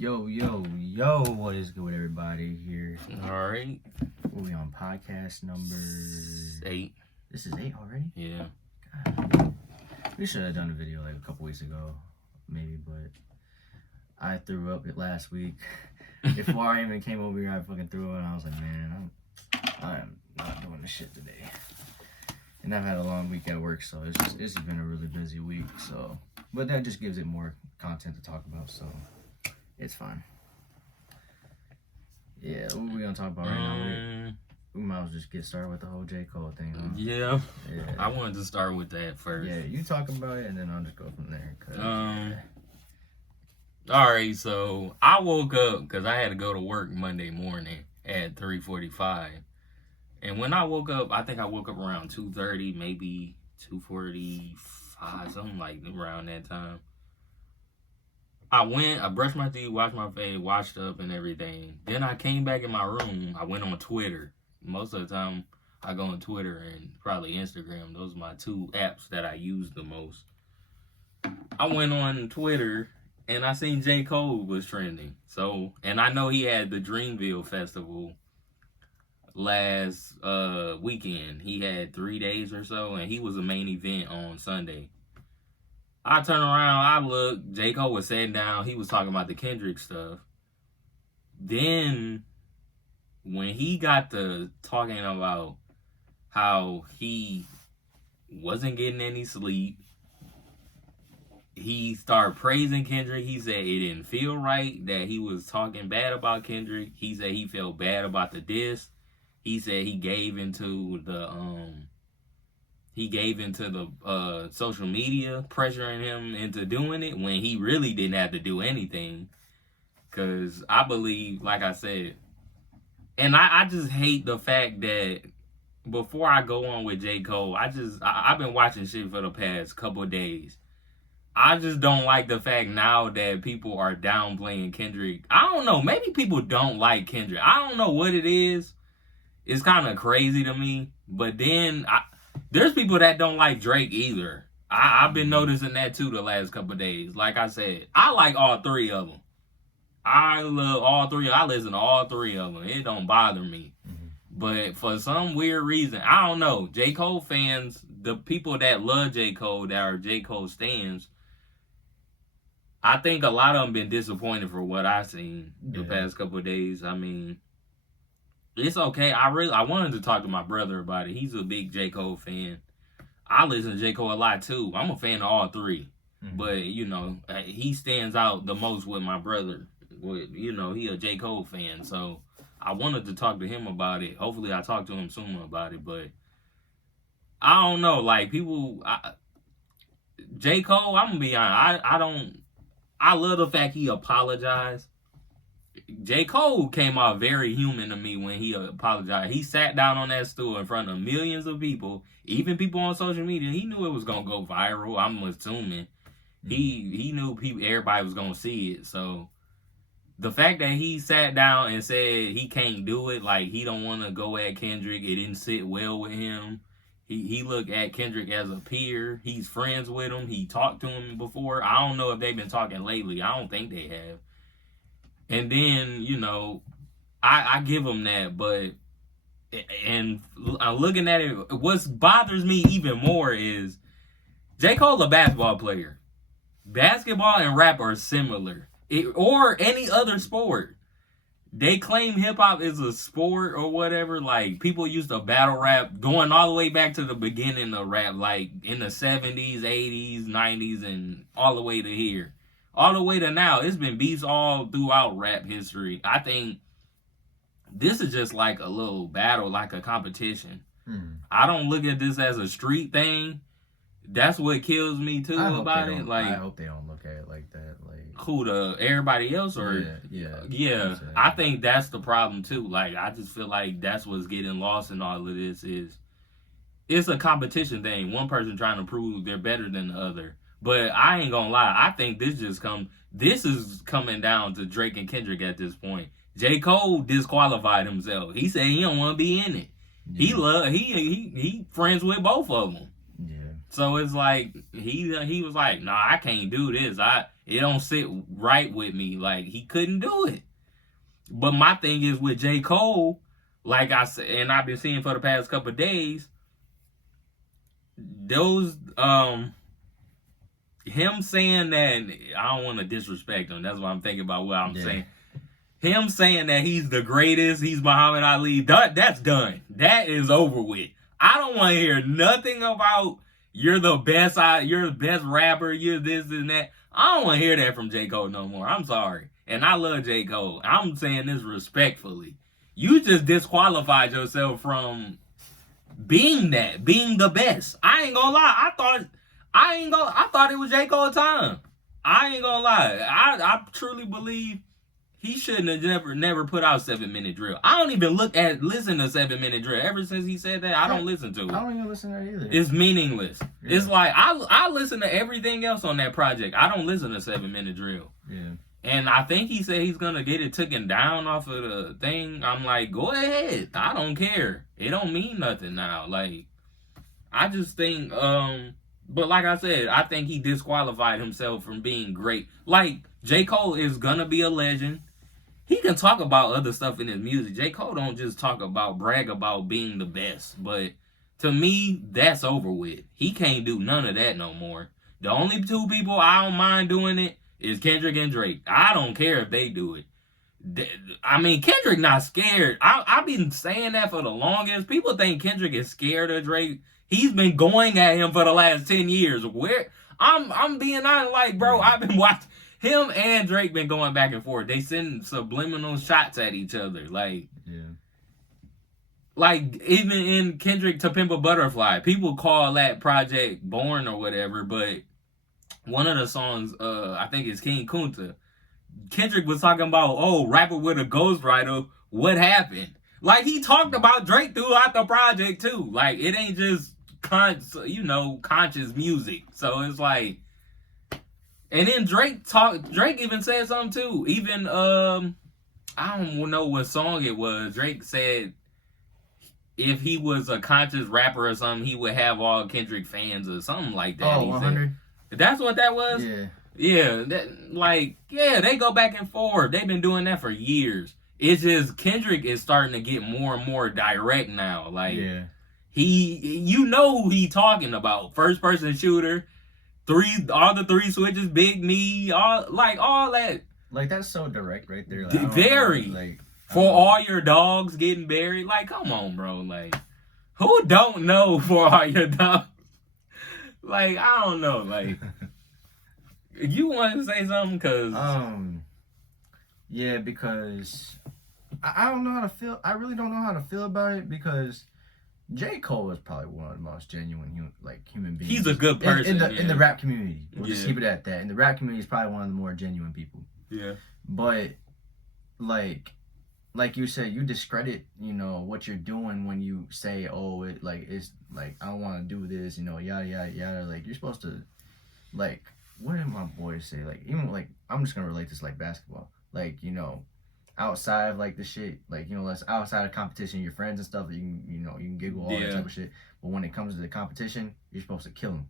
Yo, what is good with everybody here? Alright. We on podcast number 8. This is 8 already? Yeah. God. We should have done a video like a couple weeks ago, maybe, but I threw up it last week. Before I even came over here, I fucking threw it, and I was like, man, I'm not doing this shit today. And I've had a long week at work, so it's been a really busy week, so. But that just gives it more content to talk about, so it's fine. Yeah, what are we gonna talk about right now? We might as well just get started with the whole J. Cole thing, huh? Yeah. I wanted to start with that first. Yeah, you talk about it, and then I'll just go from there. Alright, so I woke up because I had to go to work Monday morning at 3:45. And when I woke up, I think I woke up around 2:30, maybe 2:45, something like around that time. I brushed my teeth, washed my face, washed up and everything. Then I came back in my room. I went on Twitter. Most of the time, I go on Twitter and probably Instagram. Those are my two apps that I use the most. I went on Twitter and I seen J. Cole was trending. So, and I know he had the Dreamville Festival last weekend. He had 3 days or so, and he was the main event on Sunday. I turn around, I look, J. Cole was sitting down, he was talking about the Kendrick stuff. Then, when he got to talking about how he wasn't getting any sleep, he started praising Kendrick. He said it didn't feel right that he was talking bad about Kendrick. He said he felt bad about the diss. He said he gave into the social media pressuring him into doing it when he really didn't have to do anything. Cause I believe, like I said, and I just hate the fact that before I go on with J. Cole, I've been watching shit for the past couple of days. I just don't like the fact now that people are downplaying Kendrick. I don't know, maybe people don't like Kendrick. I don't know what it is. It's kind of crazy to me. But then there's people that don't like Drake either. I've been noticing that too the last couple of days. Like I said, I like all three of them. I love all three. I listen to all three of them. It don't bother me. But for some weird reason, I don't know. J. Cole fans, the people that love J. Cole, that are J. Cole stans, I think a lot of them been disappointed for what I've seen the past couple of days. I mean, it's okay. I wanted to talk to my brother about it. He's a big J. Cole fan. I listen to J. Cole a lot too. I'm a fan of all three. But, you know, he stands out the most with my brother. You know, he a J. Cole fan. So I wanted to talk to him about it. Hopefully I talk to him soon about it. But I don't know. Like, people... J. Cole, I'm going to be honest. I love the fact he apologized. J. Cole came out very human to me when he apologized. He sat down on that stool in front of millions of people, even people on social media. He knew it was going to go viral, I'm assuming. He knew everybody was going to see it. So the fact that he sat down and said he can't do it, like he don't want to go at Kendrick, it didn't sit well with him. He looked at Kendrick as a peer. He's friends with him. He talked to him before. I don't know if they've been talking lately. I don't think they have. And then, you know, I give him that. But, and looking at it, what bothers me even more is J. Cole a basketball player. Basketball and rap are similar. Or any other sport. They claim hip-hop is a sport or whatever. Like, people used to battle rap going all the way back to the beginning of rap. Like, in the 70s, 80s, 90s, and all the way to here. All the way to now. It's been beefs all throughout rap history. I think this is just like a little battle, like a competition. I don't look at this as a street thing. That's what kills me, too, about it. Like, I hope they don't look at it like that. Like, who, everybody else? Or yeah. I think that's the problem too. Like, I just feel like that's what's getting lost in all of this is it's a competition thing. One person trying to prove they're better than the other. But I ain't gonna lie, I think this is coming down to Drake and Kendrick at this point. J. Cole disqualified himself. He said he don't want to be in it. He friends with both of them. So it's like he was like, nah, I can't do this. It don't sit right with me. Like he couldn't do it. But my thing is with J. Cole, like I said, and I've been seeing for the past couple of days, those him saying that, I don't want to disrespect him. That's what I'm thinking about what I'm saying. Him saying that he's the greatest, he's Muhammad Ali, that's done. That is over with. I don't want to hear nothing about you're the best rapper, you're this and that. I don't want to hear that from J. Cole no more. I'm sorry. And I love J. Cole. I'm saying this respectfully. You just disqualified yourself from being the best. I ain't gonna lie. I thought it was J. Cole time. I ain't gonna lie. I truly believe he shouldn't have never put out 7-Minute Drill. I don't even listen to 7-Minute Drill. Ever since he said that, I don't listen to it. I don't even listen to that either. It's meaningless. Yeah. It's like I listen to everything else on that project. I don't listen to 7-Minute Drill. Yeah. And I think he said he's gonna get it taken down off of the thing. I'm like, go ahead. I don't care. It don't mean nothing now. Like, I just think, but like I said, I think he disqualified himself from being great. Like, J. Cole is gonna be a legend. He can talk about other stuff in his music. J. Cole don't just brag about being the best. But to me, that's over with. He can't do none of that no more. The only two people I don't mind doing it is Kendrick and Drake. I don't care if they do it. I mean, Kendrick not scared. I've been saying that for the longest. People think Kendrick is scared of Drake. He's been going at him for the last 10 years. I'm being honest, like, bro, I've been watching. Him and Drake been going back and forth. They send subliminal shots at each other. Like, yeah. Like, even in Kendrick to Pimp a Butterfly, people call that project Born or whatever, but one of the songs, I think it's King Kunta, Kendrick was talking about, oh, rapper with a ghostwriter, what happened? Like, he talked about Drake throughout the project, too. Like, it ain't just, conscious music. So it's like, and then Drake even said something, too. Even, I don't know what song it was. Drake said if he was a conscious rapper or something, he would have all Kendrick fans or something like that. Oh, 100? That's what that was? Yeah. Yeah, they go back and forth. They've been doing that for years. It's just Kendrick is starting to get more and more direct now. Like, yeah. You know who he talking about. First person shooter, all the 3 switches, Big Me, all that. Like, that's so direct right there. Like, very. Like, for all your dogs getting buried. Like, come on, bro. Like, who don't know for all your dogs? Like, I don't know. Like, you want to say something? Because yeah, because I don't know how to feel. I really don't know how to feel about it, because J. Cole is probably one of the most genuine human beings. He's a good person in the rap community. We'll just Yeah. keep it at that. In the rap community, he's probably one of the more genuine people. Yeah. But like you said, you discredit, what you're doing when you say, oh, it's like, I don't want to do this, yada yada yada. Like, you're supposed to, like, what did my boys say? Like, even like, I'm just gonna relate this like basketball. Like, outside of like the shit, like, let's outside of competition, your friends and stuff, you can giggle, all that type of shit. But when it comes to the competition, you're supposed to kill them.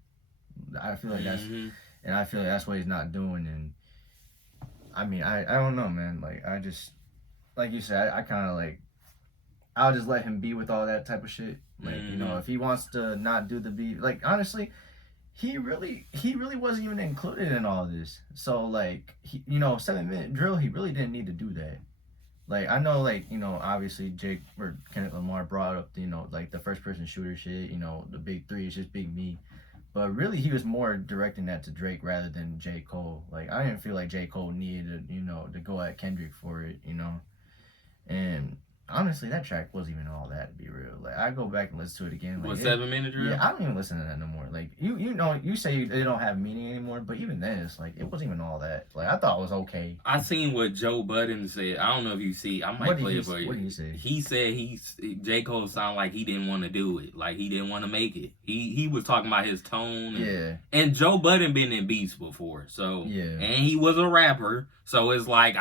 I feel like that's what he's not doing. And I mean, I don't know, man. Like, I just, like you said, I kind of like, I'll just let him be with all that type of shit. Like, if he wants to not do the beat, like, honestly, he really wasn't even included in all this. So, like, 7-Minute Drill, he really didn't need to do that. Like, I know, like, obviously Jake or Kendrick Lamar brought up, like, the first person shooter shit, the big 3 is just Big Me. But really, he was more directing that to Drake rather than J. Cole. Like, I didn't feel like J. Cole needed, to go at Kendrick for it, And honestly, that track wasn't even all that, to be real. Like, I go back and listen to it again. Like, 7-Minute Drill? Yeah, I don't even listen to that no more. Like, you say they don't have meaning anymore, but even then, it's like, it wasn't even all that. Like, I thought it was okay. I seen what Joe Budden said. I don't know if you see. I might play it for you. What did he say? He said J. Cole sounded like he didn't want to do it. Like, he didn't want to make it. He was talking about his tone. And Joe Budden been in beats before. So, and he was a rapper. So it's like,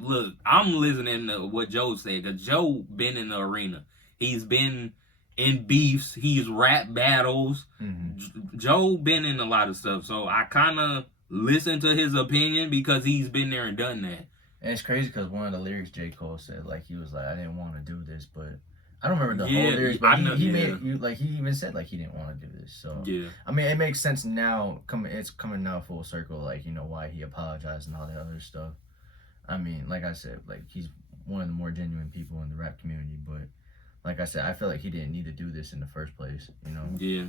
look, I'm listening to what Joe said, because Joe been in the arena. He's been in beefs. He's rap battles. Joe been in a lot of stuff, so I kind of listen to his opinion because he's been there and done that. And it's crazy because one of the lyrics J. Cole said, like, he was like, I didn't want to do this, but I don't remember the whole lyrics, but he made you like, he even said like he didn't want to do this. So I mean, it makes sense now. It's coming now full circle, like, you know, why he apologized and all that other stuff. I mean, like I said, like, he's one of the more genuine people in the rap community, but like I said, I feel like he didn't need to do this in the first place, you know? Yeah.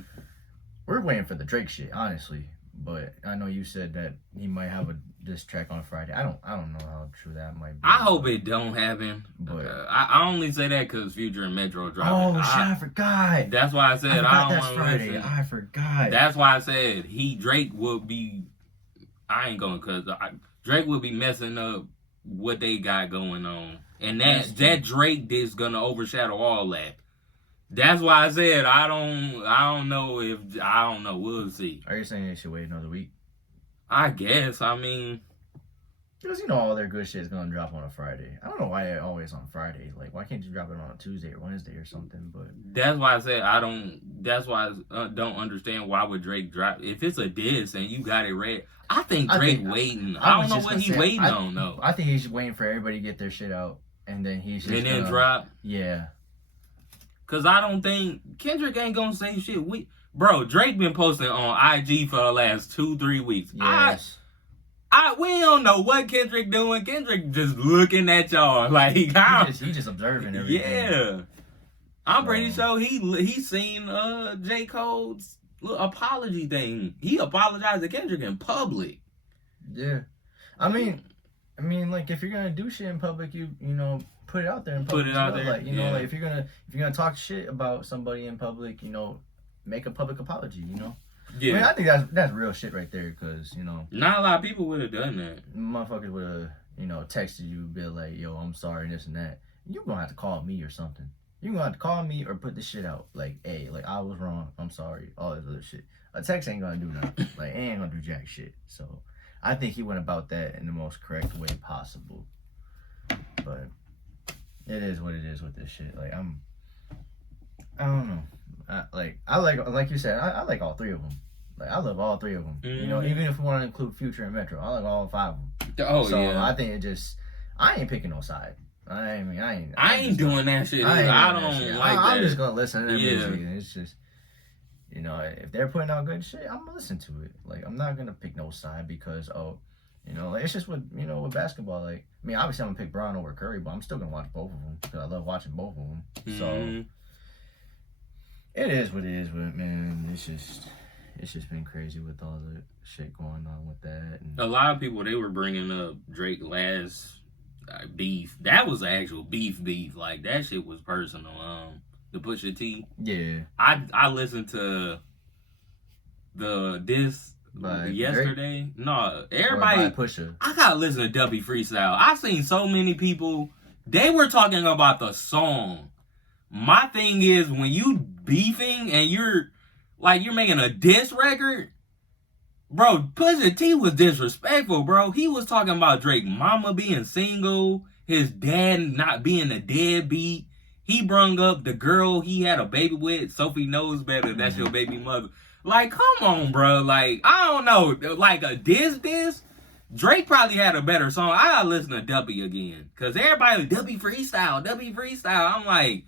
We're waiting for the Drake shit, honestly. But I know you said that he might have a diss track on Friday. I don't know how true that might be. I hope it don't happen. But I only say that because Future and Metro dropping. Oh shit, I forgot. That's why I said I don't want to Friday. I forgot. That's why I said Drake would be. I ain't going because Drake would be messing up what they got going on, and that Drake is gonna overshadow all that. That's why I said I don't know. We'll see. Are you saying they should wait another week? I guess. I mean, because you know all their good shit is gonna drop on a Friday. I don't know why they're always on Friday. Like, why can't you drop it on a Tuesday or Wednesday or something? But that's why I said I don't. That's why I don't understand why would Drake drop if it's a diss and you got it read. I think Drake waiting. I don't know what he waiting on though. I think he's waiting for everybody to get their shit out and then he's just then drop. Yeah. Cause I don't think Kendrick ain't gonna say shit. Bro, Drake been posting on IG for the last 2-3 weeks. Yes. We don't know what Kendrick doing. Kendrick just looking at y'all like he just observing everything. Yeah. I'm pretty sure he seen J. Cole's apology thing. He apologized to Kendrick in public. Yeah. I mean, like, if you're gonna do shit in public, you know, put it out there in public. Put it out there. Like, you know, like if you're gonna talk shit about somebody in public, you know, make a public apology, you know? Yeah. I mean, I think that's real shit right there, because, you know, not a lot of people would have done that. Motherfuckers would have, you know, texted you, be like, yo, I'm sorry, this and that. You're gonna have to call me or something. You're gonna have to call me or put this shit out. Like, hey, like, I was wrong, I'm sorry, all this other shit. A text ain't gonna do nothing. Like, it ain't gonna do jack shit. So I think he went about that in the most correct way possible. But it is what it is with this shit. Like, I don't know. I like you said, I like all three of them. Like, I love all three of them. You know, even if we want to include Future and Metro, I like all 5 of them. Oh, so yeah. I think I ain't picking no side. I ain't doing that shit. I'm just gonna listen to their music. And it's just, you know, if they're putting out good shit, I'm gonna listen to it. Like, I'm not gonna pick no side because, you know, like, it's just with basketball. Like, I mean, obviously I'm gonna pick Bron over Curry, but I'm still gonna watch both of them because I love watching both of them. So it is what it is, but man, it's just been crazy with all the shit going on with that. And a lot of people, they were bringing up Drake last beef. That was actual beef. Like, that shit was personal. The Pusha T. Yeah. I listened to this yesterday. Drake? No, everybody. Pusha. I gotta listen to Dubby Freestyle. I've seen so many people. They were talking about the song. My thing is, when you beefing and you're making a diss record, bro, Pusha T was disrespectful, bro. He was talking about Drake mama being single, his dad not being a deadbeat. He brung up the girl he had a baby with, Sophie Knows Better, that's your baby mother. Like, come on, bro. Like, I don't know. Like, a diss? Drake probably had a better song. I gotta listen to Dubby again. Because everybody, Dubby Freestyle. I'm like,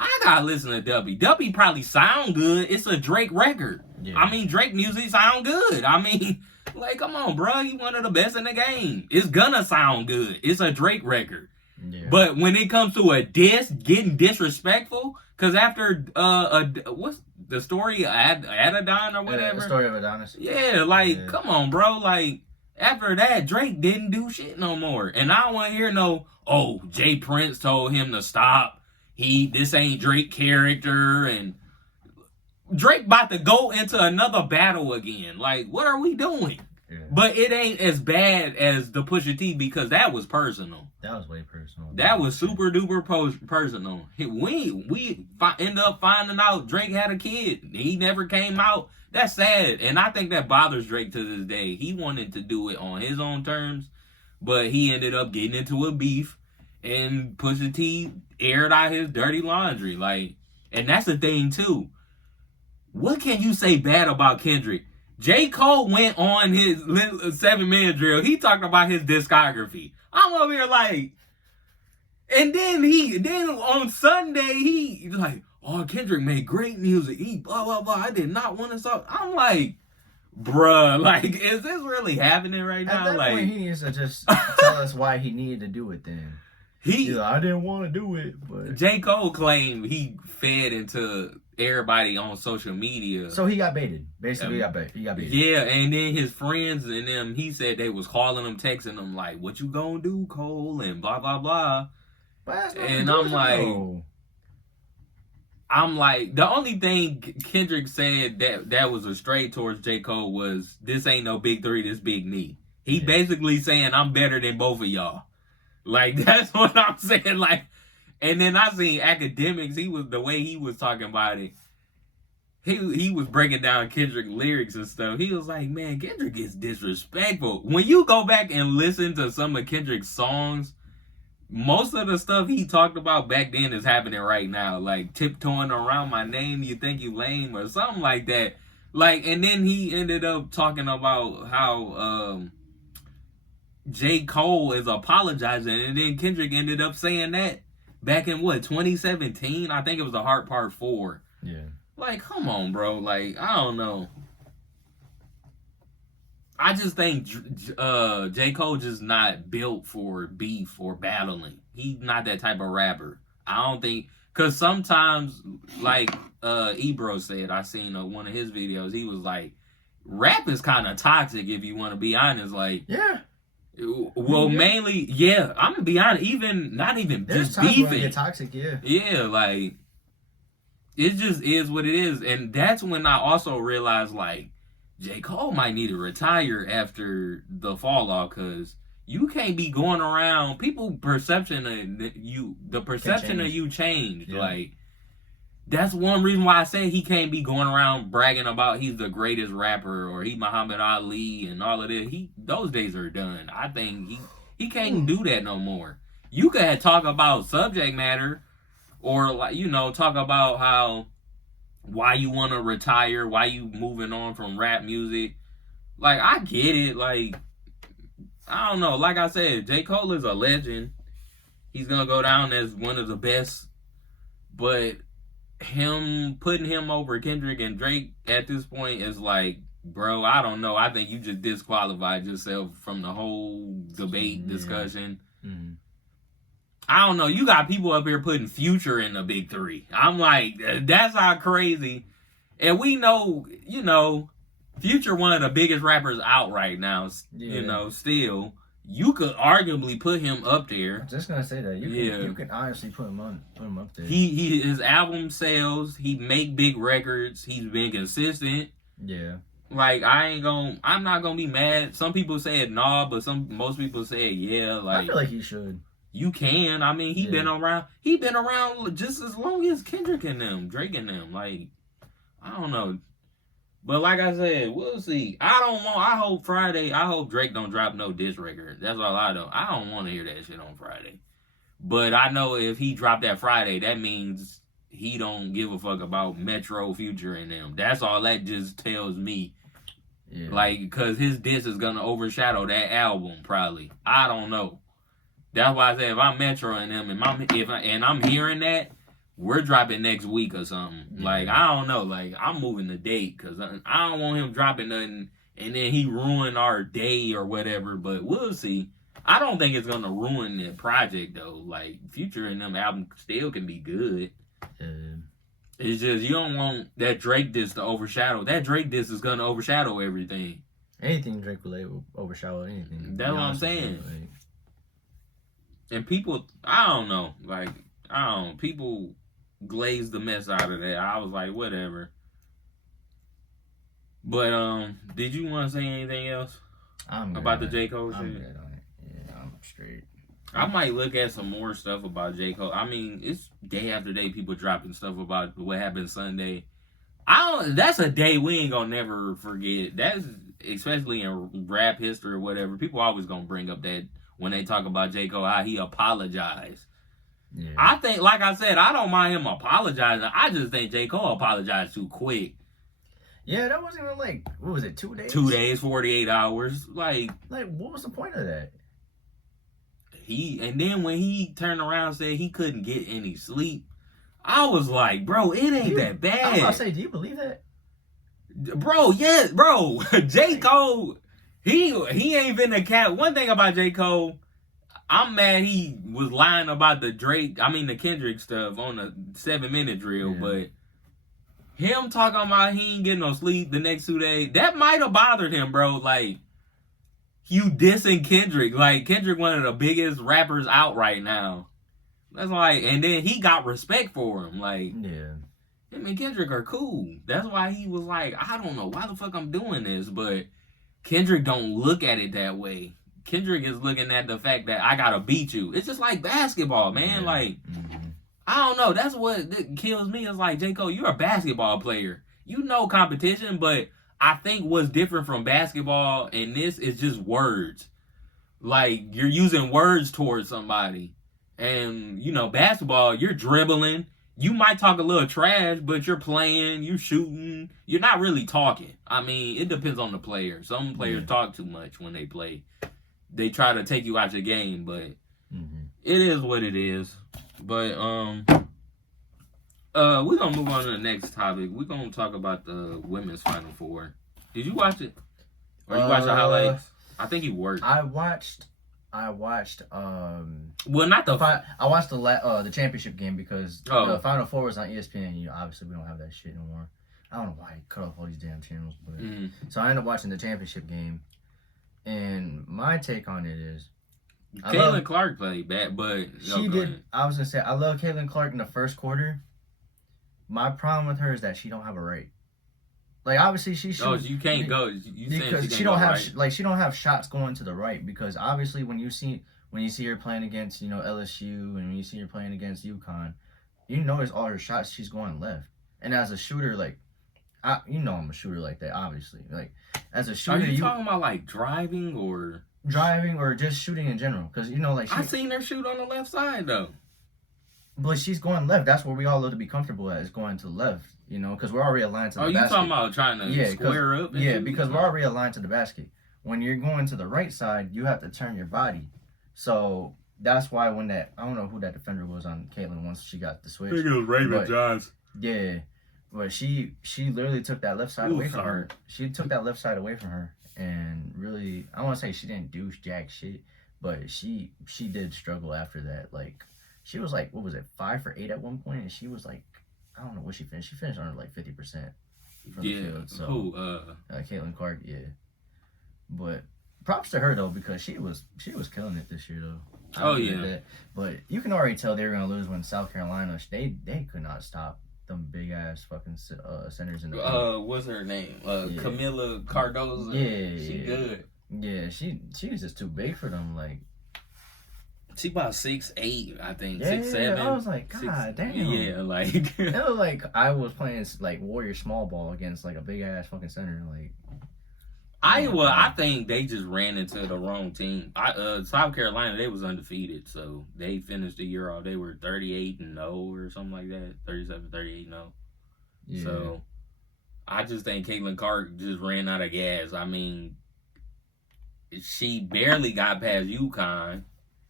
I gotta listen to Dubby. Dubby probably sound good. It's a Drake record. Yeah. I mean, Drake music sound good. I mean, like, come on, bro. He one of the best in the game. It's gonna sound good. It's a Drake record. Yeah. But when it comes to a diss, getting disrespectful, because after what's the story, Adidon or whatever? The story of Adonis. Yeah, like, come on, bro. Like, after that, Drake didn't do shit no more. And I don't want to hear Jay Prince told him to stop. This ain't Drake character, and Drake about to go into another battle again. Like, what are we doing? Yeah. But it ain't as bad as the Pusha T, because that was personal. That was way personal. That was super duper personal. We end up finding out Drake had a kid. He never came out. That's sad, and I think that bothers Drake to this day. He wanted to do it on his own terms, but he ended up getting into a beef, and Pusha T aired out his dirty laundry. Like, And that's the thing too. What can you say bad about Kendrick? J. Cole went on his 7-minute drill. He talked about his discography. I'm over here like, and then on Sunday he like, oh, Kendrick made great music. He blah blah blah. I did not want to stop. I'm like, bruh, like, is this really happening right now? At that like, point, he needs to just tell us why he needed to do it. Then I didn't want to do it, but J. Cole claimed he fed into everybody on social media. So he got baited. Basically, he got baited. Yeah, and then his friends and them, he said they was calling him, texting him like, "What you gonna do, Cole?" and blah blah blah. And I'm like, the only thing Kendrick said that was a straight towards J. Cole was, "This ain't no big three, this big me." He basically saying, "I'm better than both of y'all." Like, that's what I'm saying. Like, and then I seen Academics. The way he was talking about it. He was breaking down Kendrick lyrics and stuff. He was like, man, Kendrick is disrespectful. When you go back and listen to some of Kendrick's songs, most of the stuff he talked about back then is happening right now. Like, tiptoeing around my name, you think you lame, or something like that. Like, and then he ended up talking about how J. Cole is apologizing, and then Kendrick ended up saying that back in 2017? I think it was the Heart Part 4. Yeah. Like, come on, bro. Like, I don't know. I just think J. Cole just not built for beef or battling. He's not that type of rapper. I don't think, because sometimes, like Ebro said, I seen one of his videos, he was like, rap is kind of toxic if you want to be honest. Like, yeah. Well, mainly, yeah. I'm gonna be honest. Not even There's just beefing. Where get toxic, yeah. Yeah, like, it just is what it is, and that's when I also realized, like, J. Cole might need to retire after the fall off, because you can't be going around. People perception of you, the perception of you changed. Yeah. Like, that's one reason why I say he can't be going around bragging about he's the greatest rapper or he Muhammad Ali and all of this. Those days are done. I think he can't do that no more. You could talk about subject matter or, like, you know, talk about why you want to retire, why you moving on from rap music. Like, I get it. Like, I don't know. Like I said, J. Cole is a legend. He's going to go down as one of the best. But putting him over Kendrick and Drake at this point is like, bro, I don't know. I think you just disqualified yourself from the whole debate discussion. Mm-hmm. I don't know. You got people up here putting Future in the big three. I'm like, that's how crazy. And we know, you know, Future one of the biggest rappers out right now. Yeah. You know, still. You could arguably put him up there. I'm just gonna say that. You can honestly put him up there. His album sales, he make big records, he's been consistent. Yeah. Like, I'm not gonna be mad. Some people say it but most people say it, yeah. Like, I feel like he should. You can. I mean, he been around just as long as Kendrick and them, Drake and them. Like, I don't know. But like I said, we'll see. I hope Drake don't drop no diss record. That's all I know. I don't want to hear that shit on Friday. But I know if he dropped that Friday, that means he don't give a fuck about Metro, Future, and them. That's all that just tells me. Yeah. Like, because his diss is going to overshadow that album, probably. I don't know. That's why I say if I'm Metro and them, and I'm hearing that, we're dropping next week or something. Yeah. Like, I don't know. Like, I'm moving the date because I don't want him dropping nothing and then he ruin our day or whatever. But we'll see. I don't think it's going to ruin the project, though. Like, Future and them album still can be good. It's just you don't want that Drake diss to overshadow. That Drake diss is going to overshadow everything. Anything Drake will overshadow anything. That's what I'm saying. And people, I don't know. Like, people glazed the mess out of that. I was like, whatever. But did you want to say anything else about the J. Cole shit? I'm good on it. Yeah, I'm straight. I might look at some more stuff about J. Cole. I mean, it's day after day people dropping stuff about what happened Sunday. That's a day we ain't gonna never forget. That's especially in rap history or whatever. People always gonna bring up that when they talk about J. Cole, how he apologized. Yeah. I think, like I said, I don't mind him apologizing. I just think J. Cole apologized too quick. Yeah, that wasn't even like, what was it, 2 days? 2 days, 48 hours. Like, what was the point of that? And then when he turned around and said he couldn't get any sleep, I was like, bro, it ain't that bad. I was about to say, do you believe that? Bro, yes, bro. J. Cole, he ain't been a cat. One thing about J. Cole, I'm mad he was lying about the Kendrick stuff on the 7-minute drill, but him talking about he ain't getting no sleep the next 2 days, that might have bothered him, bro. Like, you dissing Kendrick. Like, Kendrick one of the biggest rappers out right now. That's like, and then he got respect for him. Like, him and Kendrick are cool. That's why he was like, I don't know why the fuck I'm doing this, but Kendrick don't look at it that way. Kendrick is looking at the fact that I gotta beat you. It's just like basketball, man. Like, I don't know. That's what kills me. Is like, J. Cole, you're a basketball player. You know competition, but I think what's different from basketball and this is just words. Like, you're using words towards somebody. And, you know, basketball, you're dribbling. You might talk a little trash, but you're playing, you're shooting. You're not really talking. I mean, it depends on the player. Some players talk too much when they play. They try to take you out your game, but it is what it is. But we're gonna move on to the next topic. We're gonna talk about the women's Final Four. Did you watch it? Or you watched the highlights? I think you worked. I watched well, not the I watched the championship game because the Final Four was on ESPN. Obviously we don't have that shit anymore. I don't know why he cut off all these damn channels, but so I ended up watching the championship game. And my take on it is, Caitlin Clark played bad, but she did. I was gonna say I love Caitlin Clark in the first quarter. My problem with her is that she don't have a right. Like, obviously she should. Oh, you can't go. You because she don't have right? She don't have shots going to the right. Because obviously when you see her playing against LSU and when you see her playing against UConn, you notice all her shots she's going left. And as a shooter, like, I'm a shooter like that. Obviously, like as a shooter, are you talking about like driving or just shooting in general? Because like I seen her shoot on the left side though. But she's going left. That's where we all love to be comfortable at, is going to the left. Because we're already aligned to the basket. Oh, you talking about trying to square up? Because we're already aligned to the basket. When you're going to the right side, you have to turn your body. So that's why when I don't know who that defender was on Caitlin once she got the switch. I think it was Raven Johns. Yeah. But she literally took that left side away from her. She took that left side away from her. And really, I want to say she didn't do jack shit. But she did struggle after that. Like, she was like, what was it, 5 for 8 at one point? And she was like, I don't know what she finished. She finished under like 50% from the field. So, Caitlin Clark, But props to her though, because she was killing it this year though. That. But you can already tell they were gonna lose when South Carolina. They could not stop them big ass fucking centers in the. What's her name? Camila Cardozo. Yeah, she good. Yeah, she was just too big for them. Like, she about 6'8", I think. Yeah, 6'7". I was like, God damn. Yeah, like it was like I was playing like Warrior small ball against like a big ass fucking center. Like, Iowa, I think they just ran into the wrong team. South Carolina, they was undefeated, so they finished the year off. They were 38-0 or something like that, 38-0. Yeah. So I just think Caitlin Clark just ran out of gas. I mean, she barely got past UConn.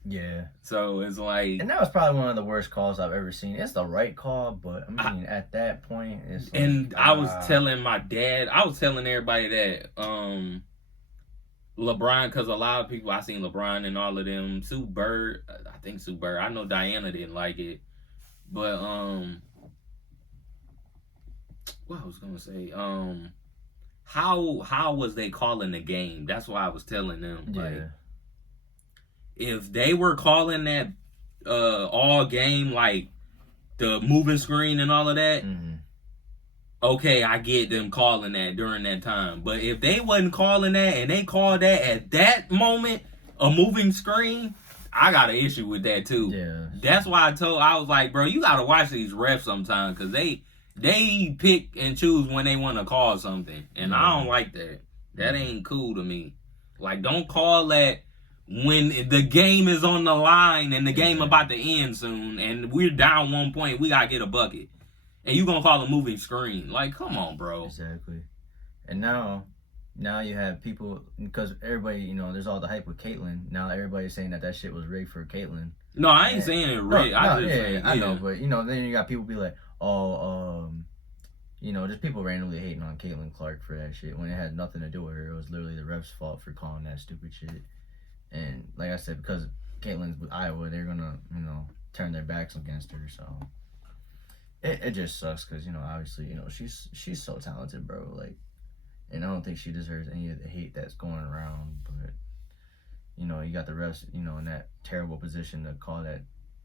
Yeah. So it's like, and that was probably one of the worst calls I've ever seen. It's the right call, but I mean, at that point, it's like, and I was telling my dad, I was telling everybody that LeBron, because a lot of people, I seen LeBron and all of them. Sue Bird, I know Diana didn't like it, but what I was gonna say, how was they calling the game? That's why I was telling them, like, if they were calling that all game, like the moving screen and all of that, okay, I get them calling that during that time. But if they wasn't calling that and they called that at that moment, a moving screen, I got an issue with that too. Yeah. That's why I was like, bro, you gotta watch these refs sometimes, because they pick and choose when they want to call something. And I don't like that. That ain't cool to me. Like, don't call that when the game is on the line and the game about to end soon, and we're down 1 point, we gotta get a bucket, and you gonna call a moving screen? Like, come on, bro. Exactly. And now you have people, because everybody, you know, there's all the hype with Caitlyn. Now everybody's saying that shit was rigged for Caitlyn. No, I ain't saying it rigged. I know, but you know, then you got people be like, you know, just people randomly hating on Caitlyn Clark for that shit when it had nothing to do with her. It was literally the ref's fault for calling that stupid shit. And like I said, because Caitlyn's with Iowa, they're gonna, you know, turn their backs against her. So it just sucks because, you know, obviously, you know, she's so talented, bro. Like, and I don't think she deserves any of the hate that's going around. But you know, you got the refs, you know, in that terrible position to call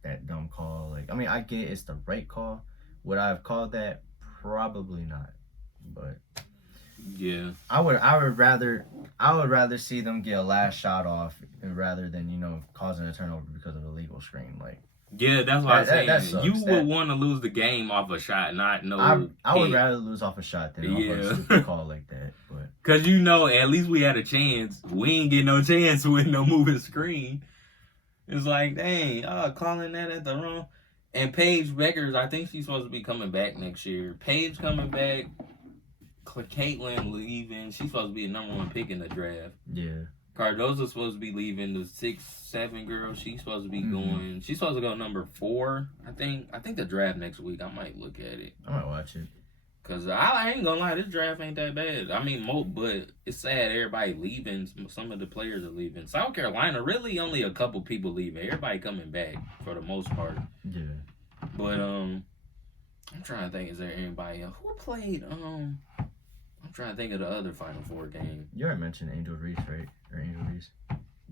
that dumb call. Like, I mean, I get it's the right call. Would I have called that? Probably not. But yeah, I would rather see them get a last shot off rather than, you know, causing a turnover because of a legal screen. Like, yeah, that's what I'm saying. That sucks. You would want to lose the game off a shot, not no. I would rather lose off a shot than off a stupid call like that. But because, you know, at least we had a chance. We ain't get no chance with no moving screen. It's like, dang, calling that at the wrong. And Paige Beckers, I think she's supposed to be coming back next year. Paige coming back. Caitlyn leaving. She's supposed to be a number 1 pick in the draft. yeah. Cardozo's supposed to be leaving. The 6'7" girl, she's supposed to be going. She's supposed to go number 4. I think the draft next week. I might look at it. I might watch it. Cause I ain't gonna lie, this draft ain't that bad. I mean, but it's sad everybody leaving. Some of the players are leaving. South Carolina, really only a couple people leaving. Everybody coming back for the most part. Yeah. But I'm trying to think. Is there anybody else who played? I'm trying to think of the other Final Four game. You already mentioned Angel Reese, right? Or Angel Reese?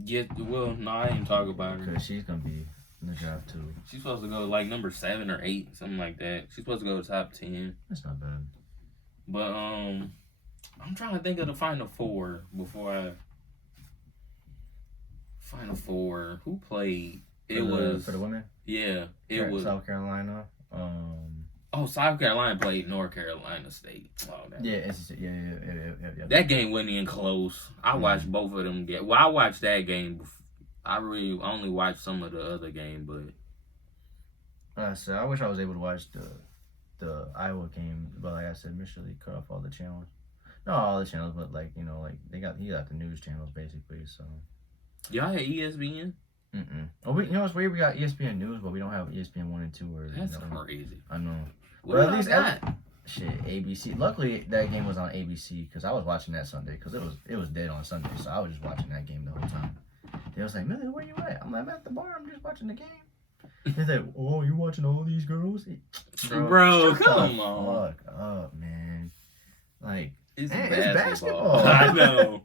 Yeah. Well, no, I didn't talk about her. Because she's gonna be in the draft too. She's supposed to go like number 7 or 8, something like that. She's supposed to go top 10. That's not bad. But I'm trying to think of the Final Four before I. Final Four. Who played? It was for the women. Yeah, it was South Carolina. Oh, South Carolina played North Carolina State. Oh, yeah. That game wasn't even close. I watched both of them get. Well, I watched that game. I really only watched some of the other game, but. So I wish I was able to watch the Iowa game, but like I said, Mr. Lee cut off all the channels. Not all the channels, but like, you know, like he got the news channels basically. So. Y'all had ESPN? Oh, you know what's weird? We got ESPN News, but we don't have ESPN 1 and 2. That's crazy. I know. Well, at least shit, ABC. Luckily, that game was on ABC because I was watching that Sunday because it was dead on Sunday, so I was just watching that game the whole time. They was like, "Millie, where you at?" I'm like, "I'm at the bar. I'm just watching the game." He's like, "Oh, you watching all these girls?" Bro, come on. Fuck up, man. Like, it's basketball. I know.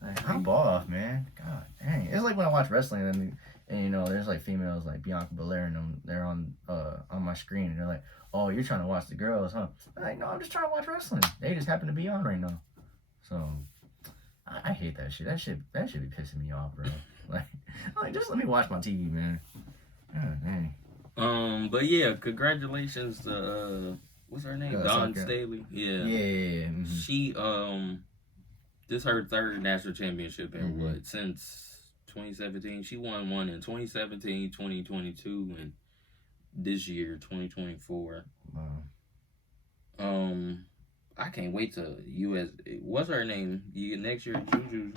Like, I'm off, man. God dang. It's like when I watch wrestling and you know, there's like females like Bianca Belair and them. They're on my screen and they're like, "Oh, you're trying to watch the girls, huh?" I'm like, "No, I'm just trying to watch wrestling. They just happen to be on right now." So I hate that shit. That should be pissing me off, bro. like just let me watch my TV, man. Dang. But yeah, congratulations to what's her name? Dawn Staley. Yeah. Yeah. Mm-hmm. She this is her 3rd national championship in since 2017. She won one in 2017, 2022, and this year 2024. Wow. I can't wait to what's her name? Next year, Juju.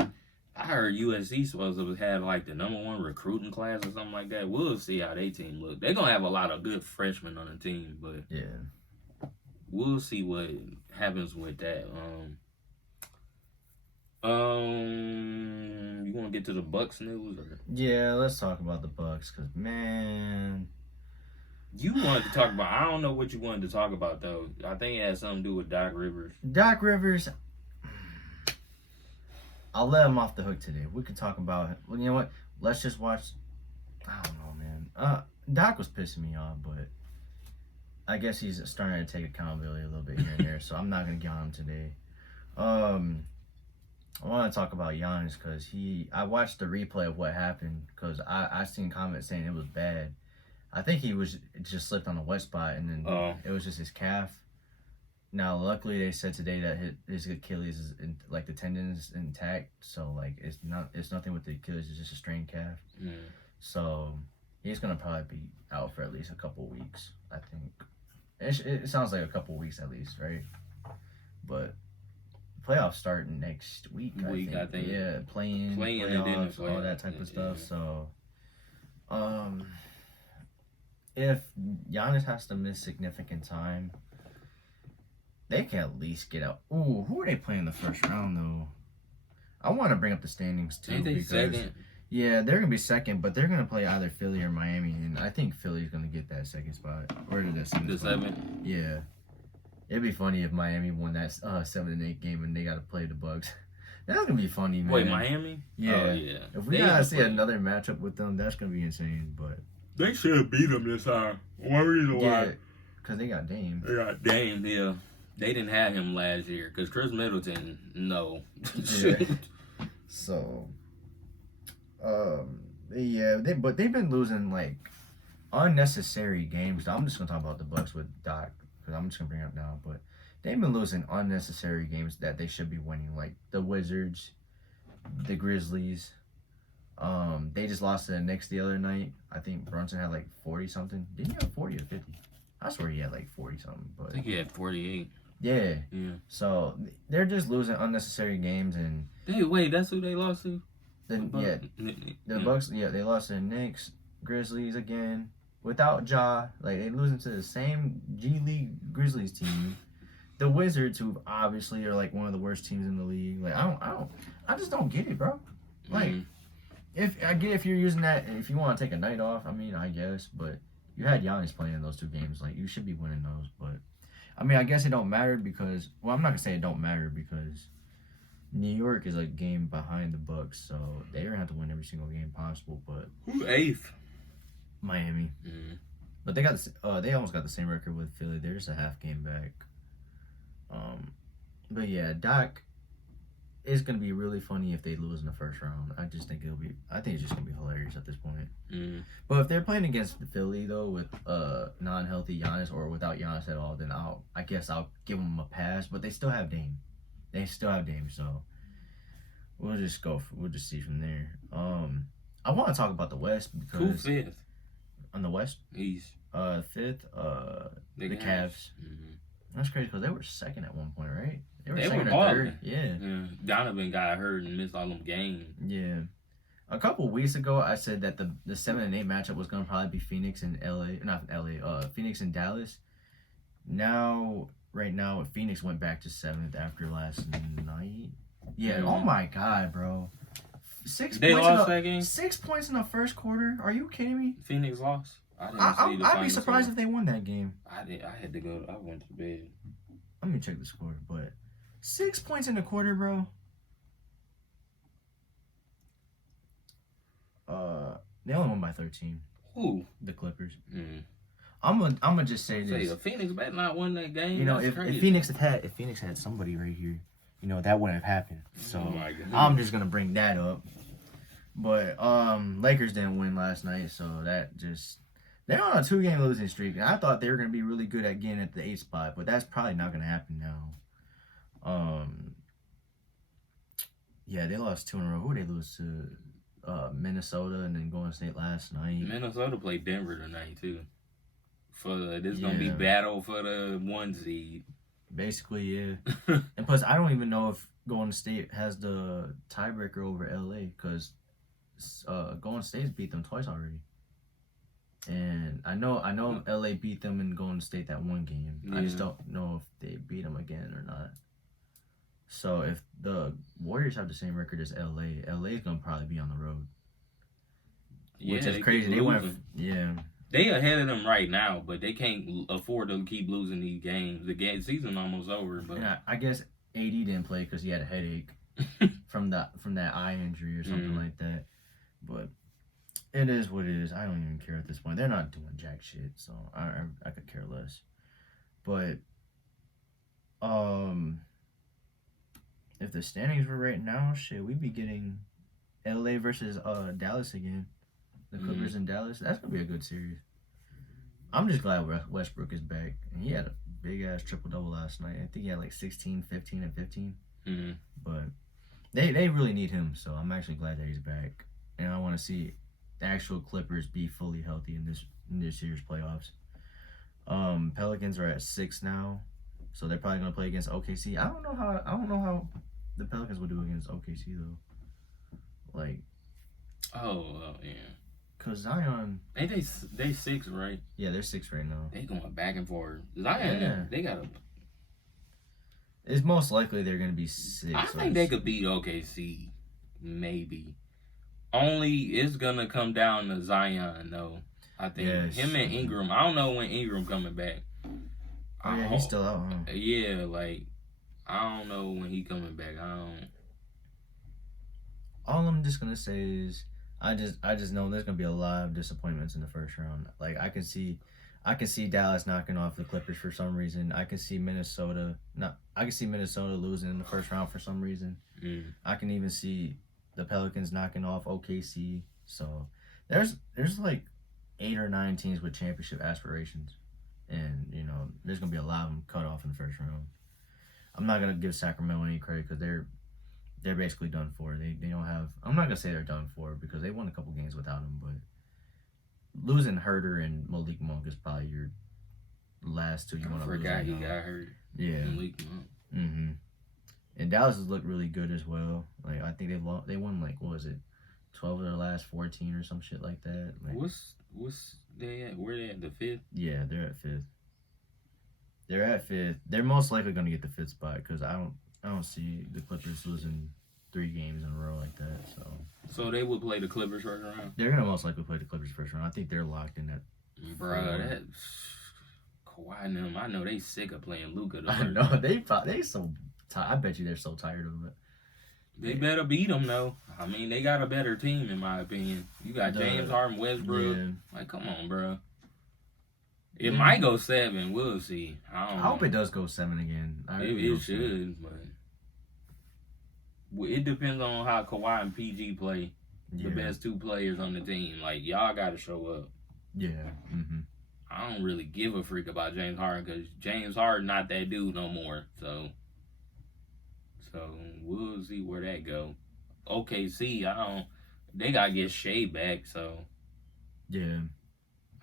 I heard USC supposed to have like the number 1 recruiting class or something like that. We'll see how their team look. They're gonna have a lot of good freshmen on the team, but yeah, we'll see what happens with that. You want to get to the Bucks news? Or? Yeah, let's talk about the Bucks, cause man, you wanted to talk about. I don't know what you wanted to talk about though. I think it had something to do with Doc Rivers. Doc Rivers. I'll let him off the hook today. We can talk about it. Well, you know what? Let's just watch. I don't know, man. Doc was pissing me off, but I guess he's starting to take accountability a little bit here and there. So I'm not gonna get on him today. I want to talk about Giannis because I watched the replay of what happened because I seen comments saying it was bad. I think he was just slipped on the wet spot and then it was just his calf. Now, luckily, they said today that his Achilles is like the tendon is intact, so like it's nothing with the Achilles. It's just a strained calf. So he's gonna probably be out for at least a couple weeks. I think it sounds like a couple weeks at least, right? But playoffs start next week. I think. Yeah, playing playoffs, all that type of stuff. So, if Giannis has to miss significant time, they can at least get out. Ooh, who are they playing in the first round though? I want to bring up the standings too. Ain't they because second? Yeah, they're gonna be second, but they're gonna play either Philly or Miami, and I think Philly's gonna get that second spot or the seventh. Yeah, it'd be funny if Miami won that 7-8 game and they got to play the Bucks. That's gonna be funny, man. Wait, Miami? Yeah, oh, yeah. If we gotta see another matchup with them, that's gonna be insane. But they should beat them this time. One reason why? Because they got Dame. Yeah. They didn't have him last year because Chris Middleton, no. Yeah. So, but they've been losing like unnecessary games. I'm just gonna talk about the Bucks with Doc because I'm just gonna bring it up now. But they've been losing unnecessary games that they should be winning, like the Wizards, the Grizzlies. They just lost to the Knicks the other night. I think Brunson had like 40 something. Didn't he have 40 or 50? I swear he had like 40 something. But I think he had 48. Yeah. So they're just losing unnecessary games and. Wait, that's who they lost to? The Bucks. Yeah, they lost to the Knicks, Grizzlies again without Ja. Like they losing to the same G League Grizzlies team. The Wizards, who obviously are like one of the worst teams in the league. Like I just don't get it, bro. Like if you're using that, if you want to take a night off, I mean, I guess, but you had Giannis playing in those two games. Like you should be winning those, but. I mean, I guess it don't matter because... Well, I'm not going to say it don't matter because New York is a game behind the Bucks, so they're going to have to win every single game possible, but... Who's 8th? Miami. But they almost got the same record with Philly. They're just a half game back. But yeah, Doc is going to be really funny if they lose in the first round. I think it's just going to be hilarious at this point. But if they're playing against the Philly though with non-healthy Giannis or without Giannis at all, then I guess I'll give them a pass. But they still have Dame. So we'll just see from there. I want to talk about the West because who's 5th on the West? East. 5th, the Cavs. That's crazy because they were second at one point, right? They were second or third. Yeah. Donovan got hurt and missed all them games. Yeah. A couple weeks ago, I said that the 7 and 8 matchup was gonna probably be Phoenix and Phoenix and Dallas. Right now, Phoenix went back to 7th after last night. Yeah. Oh my God, bro. 6 they points. Lost that game? 6 points in the first quarter. Are you kidding me? Phoenix lost. I'd be surprised if they won that game. I had to go. I went to bed. Let me check the score, but 6 points in the quarter, bro. They only won by 13. Who? The Clippers. I'm gonna just say this. If Phoenix better not win that game. You know, if Phoenix had somebody right here, you know, that wouldn't have happened. So I'm just gonna bring that up. But Lakers didn't win last night, so they're on a 2-game losing streak. And I thought they were gonna be really good at getting at the 8th spot, but that's probably not gonna happen now. Yeah, they lost 2 in a row. Who did they lose to? Minnesota and then Golden State last night. Minnesota played Denver tonight too. This gonna be battle for the 1 seed. Basically, yeah. And plus, I don't even know if Golden State has the tiebreaker over LA because Golden State's beat them twice already. And I know LA beat them in Golden State that one game. Yeah. I just don't know if they beat them again or not. So if the Warriors have the same record as LA is gonna probably be on the road. Which is crazy. They went, They ahead of them right now, but they can't afford to keep losing these games. The season almost over, but I guess AD didn't play because he had a headache from that eye injury or something like that. But it is what it is. I don't even care at this point. They're not doing jack shit, so I could care less. But if the standings were right now, we'd be getting LA versus Dallas again. The Clippers in Dallas. That's gonna be a good series. I'm just glad Westbrook is back. And he had a big ass triple double last night. I think he had like 16, 15, and 15. Mm-hmm. But they really need him, so I'm actually glad that he's back. And I want to see the actual Clippers be fully healthy in this year's playoffs. Pelicans are at 6 now, so they're probably gonna play against OKC. I don't know how the Pelicans will do against OKC though. Like, yeah. cause Zion, They 6, right? yeah, they're 6 right now. They going back and forth. Zion, Yeah. they got a. It's most likely they're gonna be 6. I think they could beat OKC, maybe. Only it's gonna come down to Zion though. I think him and Ingram. I don't know when Ingram coming back. Oh yeah, he's still out, huh? Yeah, like I don't know when he coming back. I don't. All I'm just gonna say is I just know there's gonna be a lot of disappointments in the first round. Like I can see Dallas knocking off the Clippers for some reason. I can see Minnesota losing in the first round for some reason. I can even see the Pelicans knocking off OKC. So there's like 8 or 9 teams with championship aspirations, and there's gonna be a lot of them cut off in the first round. I'm not gonna give Sacramento any credit because they're basically done for. They don't have. I'm not gonna say they're done for because they won a couple games without him, but losing Herter and Malik Monk is probably your last 2 you want to lose. I forgot he got hurt. Yeah. Malik Monk. Mm-hmm. And Dallas has looked really good as well. Like I think they won like what was it, 12 of their last 14 or some shit like that. Like, what's they at? Where they at? The 5th? Yeah, they're at 5th. They're most likely going to get the 5th spot because I don't see the Clippers losing 3 games in a row like that. So they would play the Clippers first round. They're going to most likely play the Clippers first round. I think they're locked in that. Bro, that Kawhi and them. I know they sick of playing Luka. I know they so. I bet you they're so tired of it. They better beat them though. I mean, they got a better team in my opinion. You got James Harden, Westbrook. Yeah. Like, come on, bro. It might go 7. We'll see. I hope it does go 7 again. It should, but it depends on how Kawhi and PG play. The best 2 players on the team. Like, y'all got to show up. Yeah. Mm-hmm. I don't really give a freak about James Harden because James Harden not that dude no more. So we'll see where that go. OKC, they got to get Shea back, so. Yeah.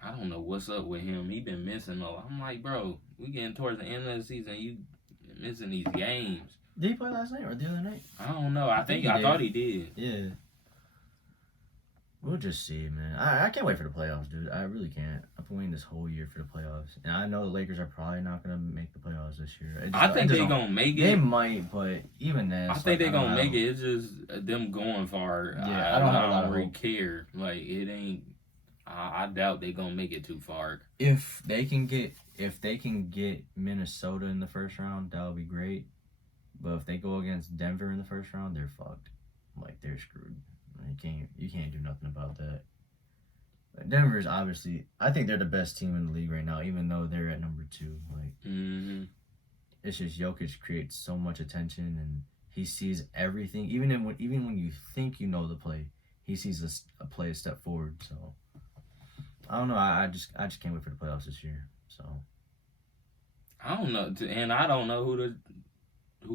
I don't know what's up with him. He been missing though. I'm like, bro, we getting towards the end of the season. You missing these games. Did he play last night or the other night? I don't know. I thought he did. Yeah. We'll just see, man. I can't wait for the playoffs, dude. I really can't. I've been waiting this whole year for the playoffs. And I know the Lakers are probably not going to make the playoffs this year. I think they're going to make it. They might, but even then. I think they're going to make it. It's just them going far. Yeah, I don't really care. Like, it ain't. I doubt they're going to make it too far. If they can get Minnesota in the first round, that would be great. But if they go against Denver in the first round, they're fucked. Like, they're screwed. You can't do nothing about that. Denver is obviously, I think they're the best team in the league right now, even though they're at number 2. Like, It's just Jokic creates so much attention, and he sees everything. Even when you think you know the play, he sees a play a step forward. So I don't know. I just can't wait for the playoffs this year. So I don't know, and I don't know who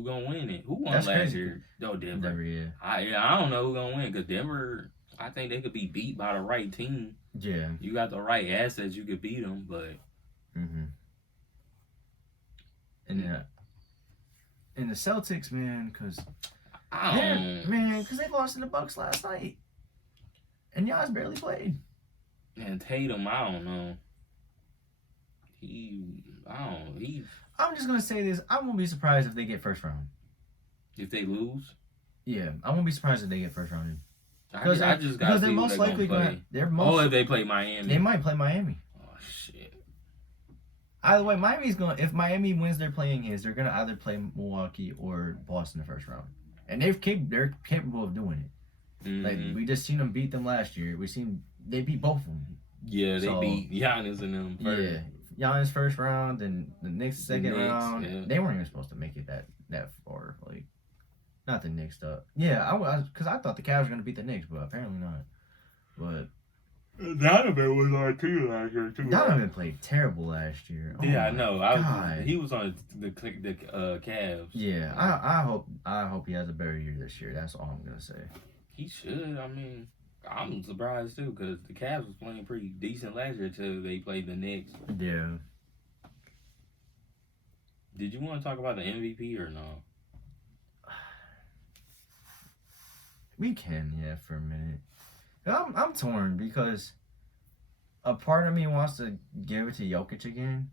gonna win it. Who won last year? Oh, Denver. Yeah. I don't know who gonna win because Denver. I think they could be beat by the right team. Yeah. You got the right assets, you could beat them, but. And the Celtics, man, because they lost to the Bucks last night, and Giannis barely played. And Tatum, I don't know. I'm just gonna say this. I won't be surprised if they get first round. If they lose? Yeah, I won't be surprised if they get first round. Because they're most likely going to play. If they play Miami. They might play Miami. Oh, shit. Either way, if Miami wins their playing games, they're going to either play Milwaukee or Boston in the first round. And they're capable of doing it. Like, we just seen them beat them last year. They beat both of them. Yeah, they beat Giannis and them first. Yeah. Giannis first round, and the Knicks second round. Yeah. They weren't even supposed to make it that far. Like, not the Knicks though. Yeah, because I thought the Cavs were gonna beat the Knicks, but apparently not. But Donovan was on too last year too. Donovan played terrible last year. Yeah, I know. God. He was on the Cavs. Yeah, I hope he has a better year this year. That's all I'm gonna say. He should. I mean, I'm surprised too because the Cavs was playing pretty decent last year until they played the Knicks. Yeah. Did you want to talk about the MVP or no? We can, yeah, for a minute. I'm torn because a part of me wants to give it to Jokic again,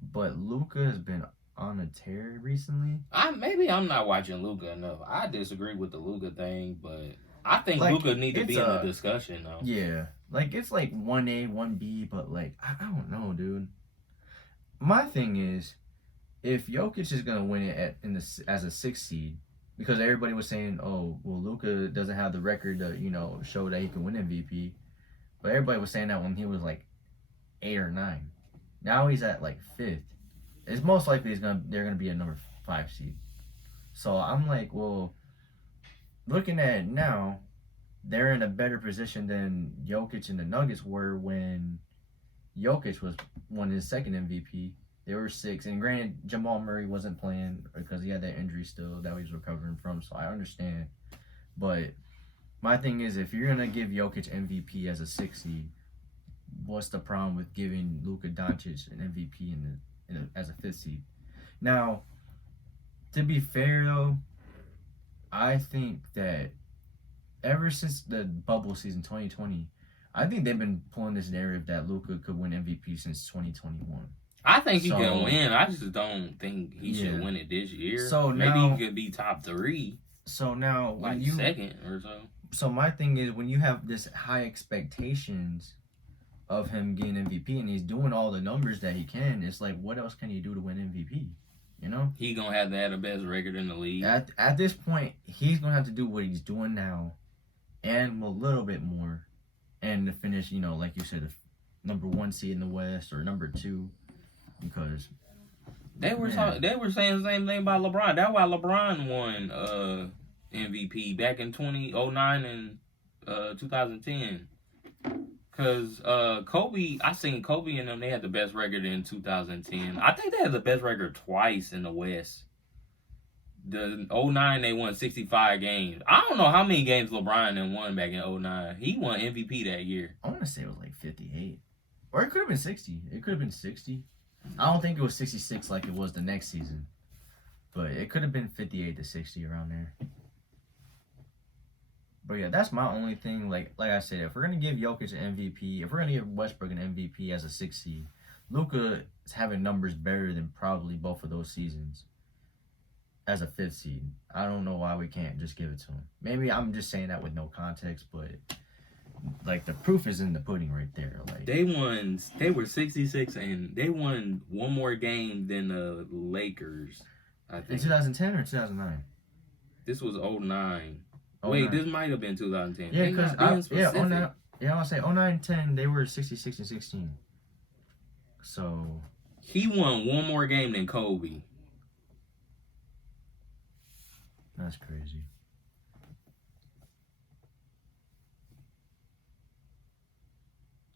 but Luka has been on a tear recently. Maybe I'm not watching Luka enough. I disagree with the Luka thing, but I think Luka need to be in the discussion though. Yeah, like it's like 1A, 1B, but like I don't know, dude. My thing is, if Jokic is gonna win it as a 6th seed, because everybody was saying, oh, well, Luka doesn't have the record to show that he can win MVP, but everybody was saying that when he was like 8 or 9. Now he's at like 5th. It's most likely they're gonna be a number 5 seed. So I'm like, well, looking at it now, they're in a better position than Jokic and the Nuggets were when Jokic won his 2nd MVP. They were 6, and granted, Jamal Murray wasn't playing because he had that injury still that he's recovering from, so I understand. But my thing is, if you're gonna give Jokic MVP as a 6 seed, what's the problem with giving Luka Doncic an MVP as a 5th seed? Now, to be fair though, I think that ever since the bubble season 2020, I think they've been pulling this narrative that Luka could win MVP since 2021. I think he can win. I just don't think he should win it this year. So maybe now, he could be top 3. So now, like when 2nd or so. So my thing is, when you have this high expectations of him getting MVP and he's doing all the numbers that he can, it's like, what else can he do to win MVP? You know, he gonna have to have the best record in the league. At this point, he's gonna have to do what he's doing now, and a little bit more, and to finish, like you said, number 1 seed in the West or number 2. Because they were saying the same thing about LeBron. That's why LeBron won MVP back in 2009 and 2010. Because Kobe, I seen Kobe and them. They had the best record in 2010. I think they had the best record twice in the West. The 09 they won 65 games. I don't know how many games LeBron then won back in 09. He won MVP that year. I want to say it was like 58, or it could have been 60. It could have been 60. I don't think it was 66 like it was the next season, but it could have been 58 to 60 around there. But yeah, that's my only thing. Like I said, if we're gonna give Jokic an MVP, if we're gonna give Westbrook an MVP as a 6th seed, Luka is having numbers better than probably both of those seasons as a 5th seed. I don't know why we can't just give it to him. Maybe I'm just saying that with no context, but like the proof is in the pudding right there. Like they were 66 and they won one more game than the Lakers, I think. In 2010 or 2009? This was 09. Oh, wait, this might have been 2010. Yeah, because I'll say 09-10 they were 66 and 16. So he won one more game than Kobe. That's crazy.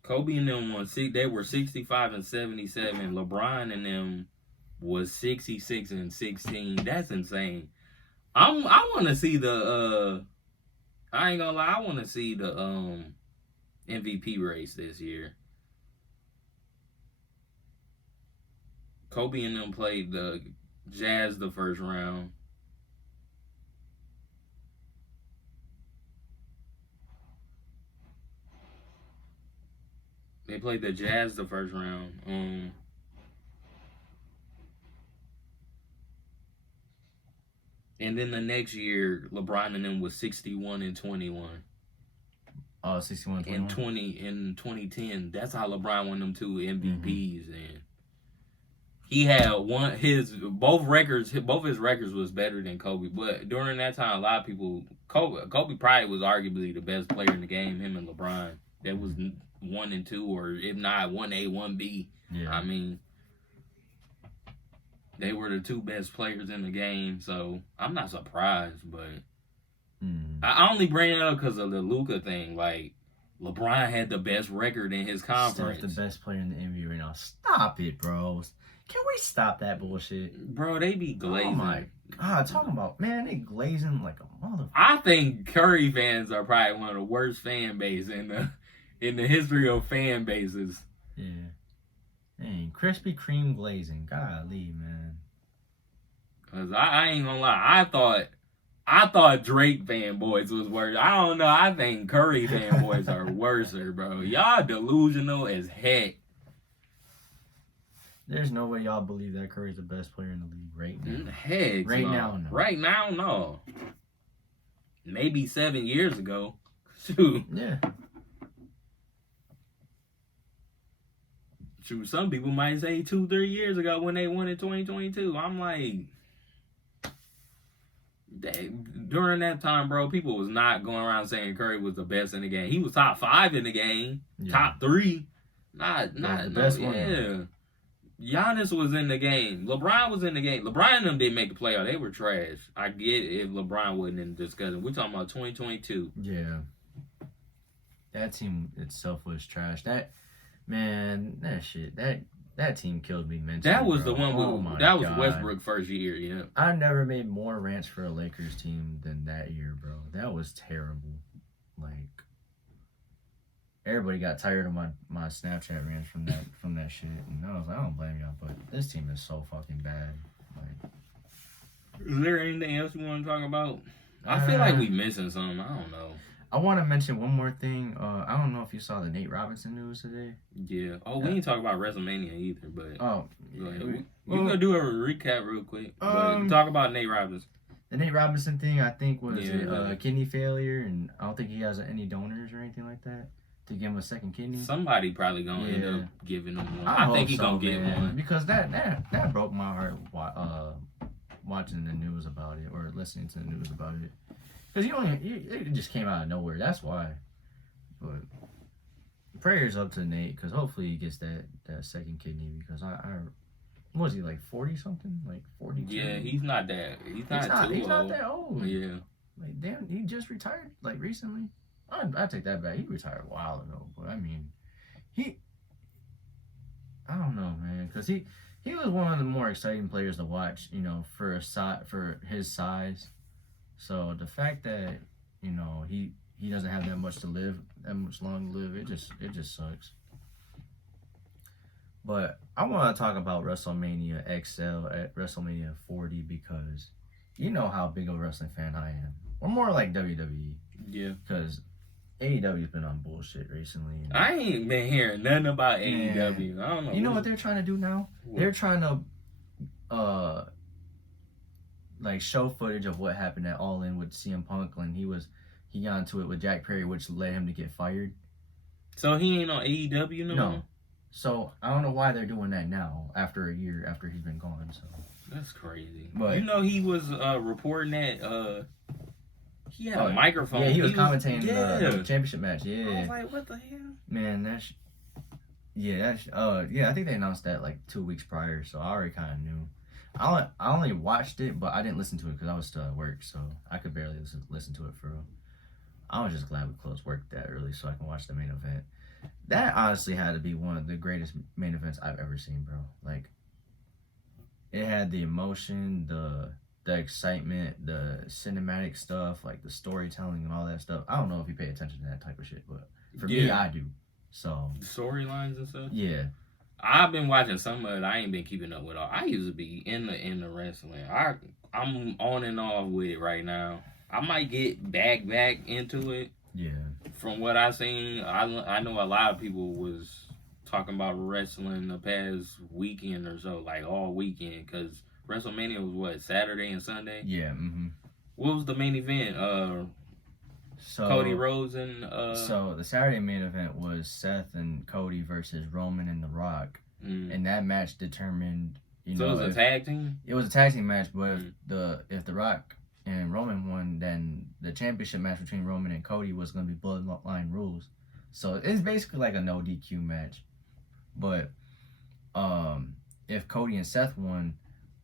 Kobe and them they were 65 and 77. LeBron and them was 66 and 16. That's insane. I want to see the I ain't gonna lie, I want to see the MVP race this year. Kobe and them played the Jazz the first round. They played the Jazz the first round. And then the next year, LeBron and them was 61 and 21. Oh, 61 and 21? In 2010. That's how LeBron won them 2 MVPs. And he had both his records was better than Kobe. But during that time, a lot of people, Kobe probably was arguably the best player in the game, him and LeBron. That was 1 and 2, or if not 1A, 1B. Yeah. I mean, they were the 2 best players in the game, so I'm not surprised. But I only bring it up because of the Luka thing. Like LeBron had the best record in his conference. Steph, the best player in the NBA right now. Stop it, bro. Can we stop that bullshit? Bro, they be glazing. Oh my God, talking about, man, they glazing like a mother. I think Curry fans are probably one of the worst fan base in the history of fan bases. Yeah. Dang, Krispy Kreme glazing. Golly, man. Cause I ain't gonna lie, I thought Drake fanboys was worse. I don't know. I think Curry fanboys are worser, bro. Y'all delusional as heck. There's no way y'all believe that Curry's the best player in the league right now. Heck, right no. now, no. Right now, no. Maybe 7 years ago. Shoot. Yeah. Shoot, some people might say 2-3 years ago when they won in 2022. I'm like, during that time, bro, people was not going around saying Curry was the best in the game. He was top 5 in the game, top 3. Not the best one. Yeah. Giannis was in the game. LeBron was in the game. LeBron and them didn't make the playoff. They were trash. I get it if LeBron wasn't in the discussion. We're talking about 2022. Yeah. That team itself was trash. That shit. That team killed me mentally. That was bro. the one with that was Westbrook's first year, yeah. I never made more rants for a Lakers team than that year, bro. That was terrible. Like, everybody got tired of my Snapchat rants from that shit, and I was like, I don't blame y'all, but this team is so fucking bad. Like, is there anything else you want to talk about? I feel like we missing something. I don't know. I want to mention one more thing. I don't know if you saw the Nate Robinson news today. Yeah. Oh, we ain't talk about Wrestlemaina either, but we gonna do a recap real quick. But talk about Nate Robinson. The Nate Robinson thing, I think, was kidney failure, and I don't think he has any donors or anything like that to give him a second kidney. Somebody probably gonna end up giving him one. I think he's gonna get one because that broke my heart watching the news about it or listening to the news about it. Because it just came out of nowhere. That's why. But prayers up to Nate, because hopefully he gets that second kidney. Because I was he like 40 something, like 42? Yeah, he's not that that old. Yeah. Like damn, he just retired like recently. I take that back. He retired a while ago, but I mean, I don't know, man, because he was one of the more exciting players to watch. For his size. So the fact that he doesn't have that much long to live, it just sucks. But I want to talk about WrestleMania XL at WrestleMania 40 because you know how big of a wrestling fan I am. Or more like WWE. Yeah. Because AEW's been on bullshit recently. I ain't been hearing nothing about AEW. I don't know. You know what they're trying to do now? What? They're trying to show footage of what happened at All In with CM Punk when he got into it with Jack Perry, which led him to get fired. So he ain't on AEW no more? So I don't know why they're doing that now after a year after he's been gone. So that's crazy. But he was reporting that he had a microphone. Yeah, he was commentating the championship match. Yeah. I was like, what the hell? Man, I think they announced that like 2 weeks prior, so I already kind of knew. I only watched it, but I didn't listen to it because I was still at work, so I could barely listen to it for real. I was just glad we closed work that early so I can watch the main event. That honestly had to be one of the greatest main events I've ever seen, bro. Like, it had the emotion, the excitement, the cinematic stuff, like the storytelling and all that stuff. I don't know if you pay attention to that type of shit, but for me, I do. So the storylines and stuff. Yeah. I've been watching some of it. I ain't been keeping up with all. I used to be in the wrestling. I'm on and off with it right now. I might get back into it. Yeah. From what I seen, I know a lot of people was talking about wrestling the past weekend or so, like all weekend, because WrestleMania was what, Saturday and Sunday? Yeah. Mm-hmm. What was the main event? Cody Rhodes and So the Saturday main event was Seth and Cody versus Roman and The Rock, and that match determined. So it was a tag team. It was a tag team match, but if The Rock and Roman won, then the championship match between Roman and Cody was going to be bloodline rules. So it's basically like a no DQ match, but if Cody and Seth won,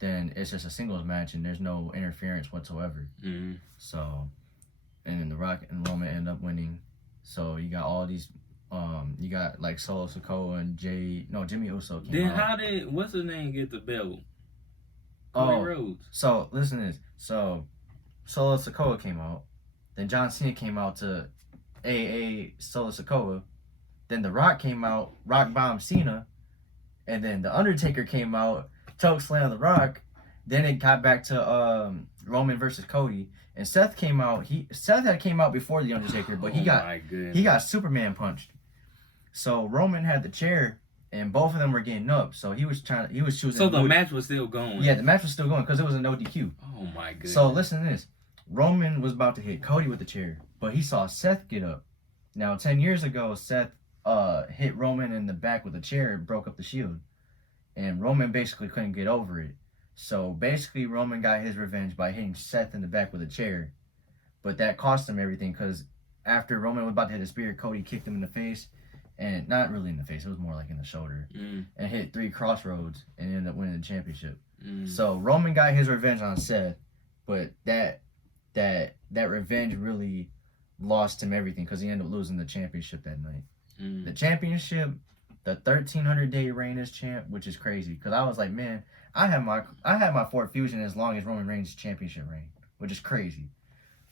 then it's just a singles match and there's no interference whatsoever. So. And then The Rock and Roman end up winning. So you got all these. You got like Solo Sikoa and Jimmy Uso came Then out. how did what's his name get the belt? Cody Rhodes. So listen to this. So Solo Sikoa came out. Then John Cena came out to AA Solo Sikoa. Then The Rock came out, Rock Bomb Cena. And then The Undertaker came out, choke slam The Rock. Then it got back to Roman versus Cody. And Seth came out. Seth had came out before The Undertaker, but he got Superman punched. So Roman had the chair, and both of them were getting up. So he was choosing. So the match was still going. Yeah, the match was still going because it was a no DQ. Oh my goodness. So listen to this. Roman was about to hit Cody with the chair, but he saw Seth get up. Now 10 years ago, Seth hit Roman in the back with a chair and broke up the Shield, and Roman basically couldn't get over it. So basically, Roman got his revenge by hitting Seth in the back with a chair, but that cost him everything because after Roman was about to hit a spear, Cody kicked him in the face, and not really in the face, it was more like in the shoulder, and hit 3 crossroads and ended up winning the championship. So Roman got his revenge on Seth, but that revenge really lost him everything because he ended up losing the championship that night. The championship, the 1300-day reign as champ, which is crazy because I was like, man, I had my Ford Fusion as long as Roman Reigns' championship reign, which is crazy.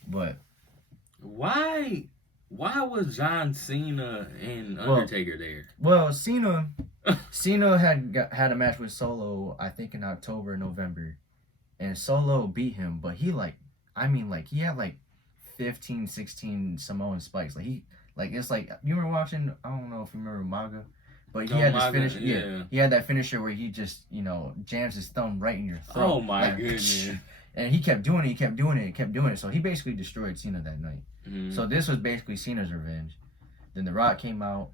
But why was John Cena and Undertaker there? Well, Cena had a match with Solo, I think in October or November, and Solo beat him, but he had like 15, 16 Samoan spikes. It's like you were watching. I don't know if you remember Maga, but he had this finish. Yeah, he had that finisher where he just jams his thumb right in your throat. Oh my goodness! And he kept doing it. So he basically destroyed Cena that night. So this was basically Cena's revenge. Then The Rock came out.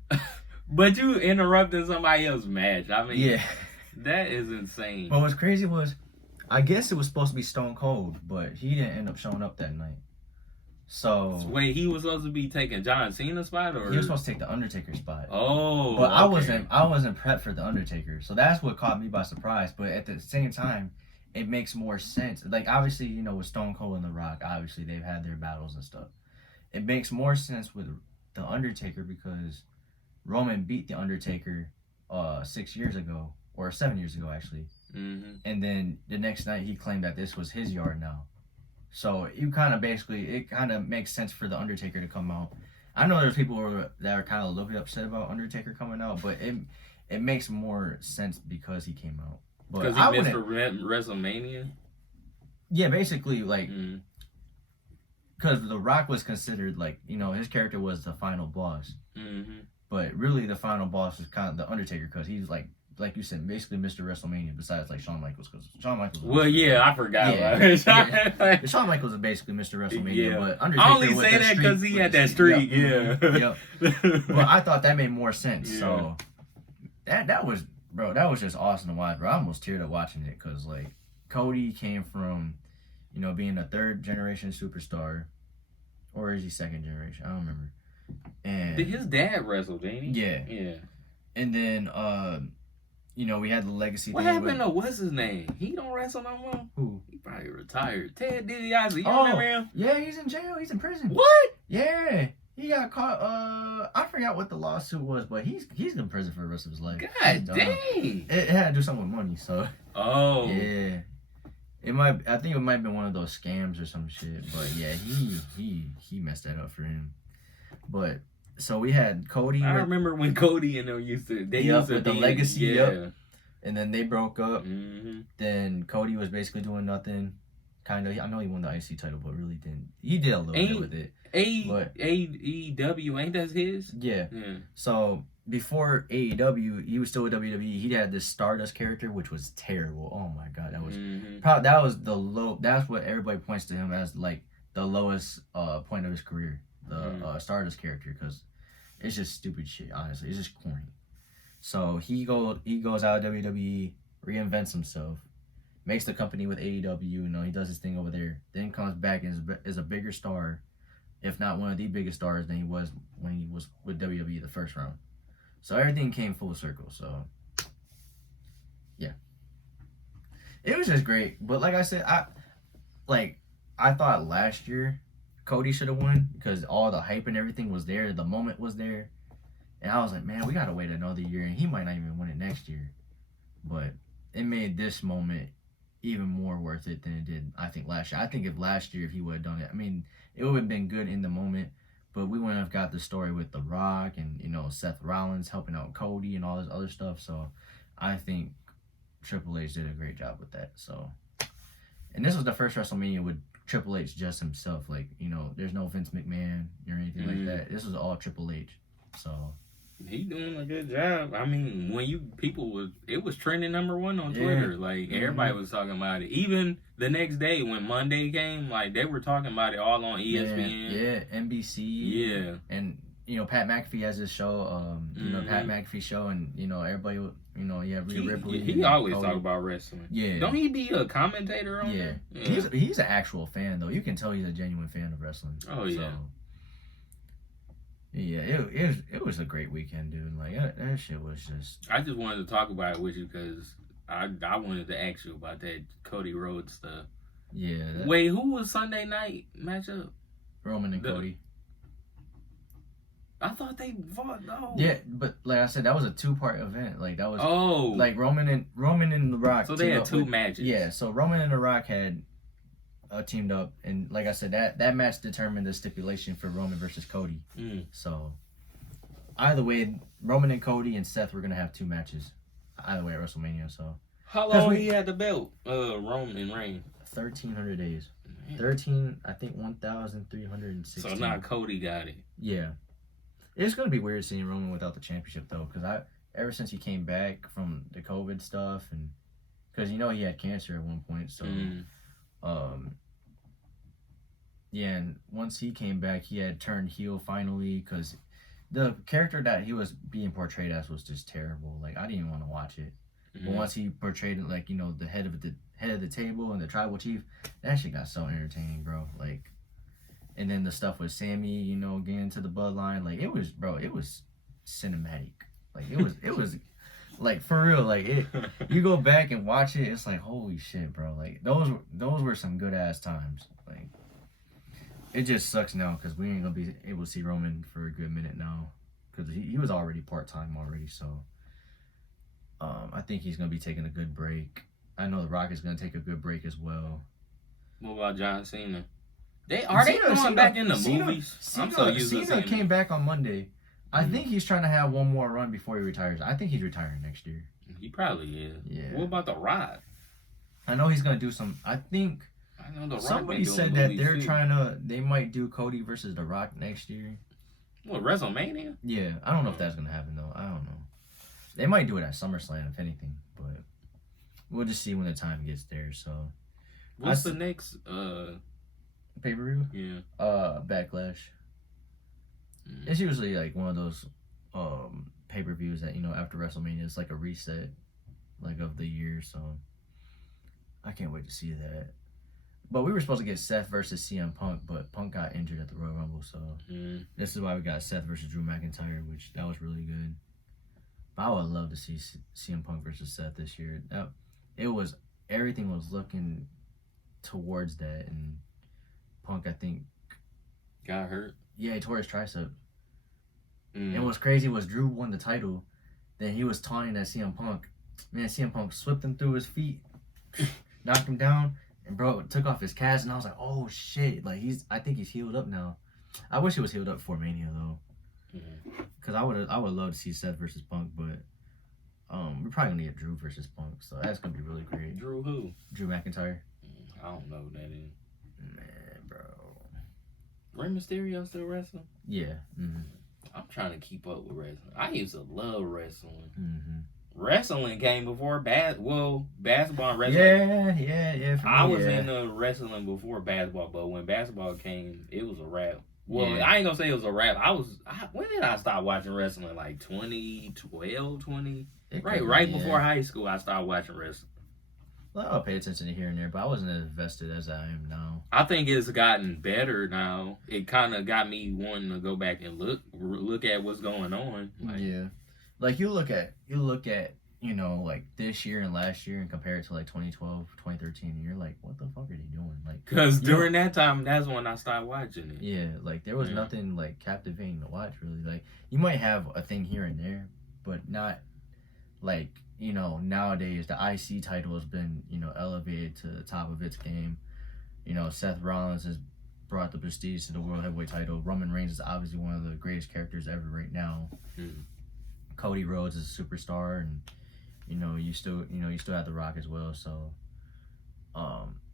But you interrupted somebody else's match. I mean, yeah, that is insane. But what's crazy was, I guess it was supposed to be Stone Cold, but he didn't end up showing up that night. So wait, he was supposed to be taking John Cena's spot, or he was supposed to take the Undertaker spot. Oh, but okay. I wasn't prepped for the Undertaker, so that's what caught me by surprise. But at the same time, it makes more sense. Like obviously, with Stone Cold and The Rock, obviously they've had their battles and stuff. It makes more sense with the Undertaker because Roman beat the Undertaker 6 years ago or 7 years ago actually, and then the next night he claimed that this was his yard now. So it kind of makes sense for the Undertaker to come out. I know there's people that are kind of a little bit upset about Undertaker coming out, but it makes more sense because he came out. Because he missed for WrestleMania? Yeah, basically, like, because The Rock was considered, like, his character was the final boss. But really the final boss is kind of the Undertaker because he's like you said, basically Mr. WrestleMania, besides like Shawn Michaels, because Shawn Michaels. Well, yeah, I forgot about it. Shawn Michaels is basically Mr. WrestleMania, but Undertaker. I only say that because he had that streak. Yep. Well, I thought that made more sense. Yeah. So that was just awesome to watch, bro. I almost teared up watching it because like Cody came from, being a 3rd generation superstar, or is he 2nd generation? I don't remember. And did his dad wrestle, didn't he? Yeah. And then we had the legacy. What happened to what's his name? He don't wrestle no more. Who? He probably retired. Ted DiBiase. You remember him? Yeah, he's in jail. He's in prison. What? Yeah, he got caught. I forgot what the lawsuit was, but he's in prison for the rest of his life. God dang! It had to do something with money, so. Oh. Yeah. I think it might have been one of those scams or some shit, but yeah, he messed that up for him. But. So we had Cody. I remember when Cody and them used to with the legacy. Yeah. And then they broke up. Then Cody was basically doing nothing. Kind of. I know he won the IC title, but really didn't. He did a little bit with it. AEW ain't that his? Yeah. So before AEW, he was still with WWE. He had this Stardust character, which was terrible. Oh my god, that was the low. That's what everybody points to him as, like the lowest point of his career. The Stardust character, because it's just stupid shit. Honestly, it's just corny. So he goes out of WWE, reinvents himself, makes the company with AEW. He does his thing over there. Then comes back and is a bigger star, if not one of the biggest stars than he was when he was with WWE the first round. So everything came full circle. So yeah, it was just great. But like I said, I thought last year Cody should have won because all the hype and everything was there. The moment was there. And I was like, man, we got to wait another year. And he might not even win it next year. But it made this moment even more worth it than it did, I think, last year. I think if last year, if he would have done it, I mean, it would have been good in the moment. But we wouldn't have got the story with The Rock and, you know, Seth Rollins helping out Cody and all this other stuff. So I think Triple H did a great job with that. So, and this was the first WrestleMania with Triple H just himself. Like, you know, there's no Vince McMahon or anything like that. This was all Triple H. So he doing a good job. I mean, when it was trending #1 on Twitter. Like, everybody was talking about it. Even the next day when Monday came, like, they were talking about it all on ESPN. Yeah, NBC. Yeah. And, you know, Pat McAfee has his show, you know, Pat McAfee show, and, you know, everybody, you know, Rhea Ripley. He always talk about wrestling. Yeah. Don't he be a commentator on it? Yeah. He's an actual fan, though. You can tell he's a genuine fan of wrestling. Oh, yeah. So, yeah, it was a great weekend, dude. Like, that shit was just... I just wanted to talk about it with you because I wanted to ask you about that Cody Rhodes stuff. Yeah. Wait, who was Sunday night matchup? Roman and Cody. I thought they fought, no. Yeah, but like I said, that was a 2-part event. Like, that was... Oh. Like, Roman and The Rock... So they had 2 matches. Yeah, so Roman and The Rock had... teamed up, and like I said, that match determined the stipulation for Roman versus Cody. So either way, Roman and Cody and Seth were gonna have 2 matches either way at WrestleMania. So how long he had the belt, Roman Reigns? 1,300 days. Man. I think 1,316. So now Cody got it. Yeah, it's gonna be weird seeing Roman without the championship though, because ever since he came back from the COVID stuff, and because you know he had cancer at one point, so yeah, and once he came back, he had turned heel finally, because the character that he was being portrayed as was just terrible. Like, I didn't even want to watch it. But once he portrayed it, like, you know, the head of the table and the tribal chief, that shit got so entertaining, bro. Like, and then the stuff with Sammy, you know, getting to the bloodline, like, it was cinematic. Like, it was like, for real, like, you go back and watch it, it's like, holy shit, bro. Like, those were some good ass times. Like, it just sucks now because we ain't gonna be able to see Roman for a good minute now, because he was already part-time already. So I think he's gonna be taking a good break. I know The Rock is gonna take a good break as well. What about John Cena? They going back in the movies? Cena came back on Monday. I think he's trying to have one more run before he retires. I think he's retiring next year. He probably is. Yeah. What about The Rock? I know he's gonna do some. I think somebody said that they might do Cody versus The Rock next year. What, WrestleMania? Yeah, I don't know if that's gonna happen though. I don't know. They might do it at SummerSlam if anything, but we'll just see when the time gets there. So, what's the next pay-per-view? Yeah. Backlash. It's usually like one of those pay-per-views that, you know, after WrestleMania, it's like a reset, like, of the year. So I can't wait to see that. But we were supposed to get Seth versus CM Punk, but Punk got injured at the Royal Rumble, so this is why we got Seth versus Drew McIntyre, which that was really good. But I would love to see CM Punk versus Seth this year. Everything was looking towards that, and Punk, I think, got hurt. Yeah, he tore his tricep. And what's crazy was Drew won the title, then he was taunting at CM Punk. Man, CM Punk swept him through his feet, knocked him down, and bro took off his cast, and I was like, oh shit, like I think he's healed up now. I wish he was healed up for Mania though, because I would love to see Seth versus Punk, but we're probably gonna get Drew versus Punk, so that's gonna be really great. Drew who? Drew McIntyre. I don't know who that is. Man, bro. Rey Mysterio still wrestling? Yeah. I'm trying to keep up with wrestling. I used to love wrestling. wrestling came before basketball and wrestling. Yeah. I was into wrestling before basketball, but when basketball came, it was a wrap. Well, I ain't gonna say it was a wrap. When did I start watching wrestling? Like 2012, 20? Right before high school, I started watching wrestling. Well, I'll pay attention to here and there, but I wasn't as invested as I am now. I think it's gotten better now. It kind of got me wanting to go back and look at what's going on. Like you look at you know, like this year and last year and compare it to like 2012, 2013, and you're like, what the fuck are they doing? Like, Because during that time, that's when I started watching it. yeah, like there was nothing like captivating to watch really. Like you might have a thing here and there, but not like, you know, nowadays the IC title has been, you know, elevated to the top of its game. You know, Seth Rollins has brought the prestige to the World Heavyweight title. Roman Reigns is obviously one of the greatest characters ever right now. Cody Rhodes is a superstar, and you know, you still have The Rock as well. So,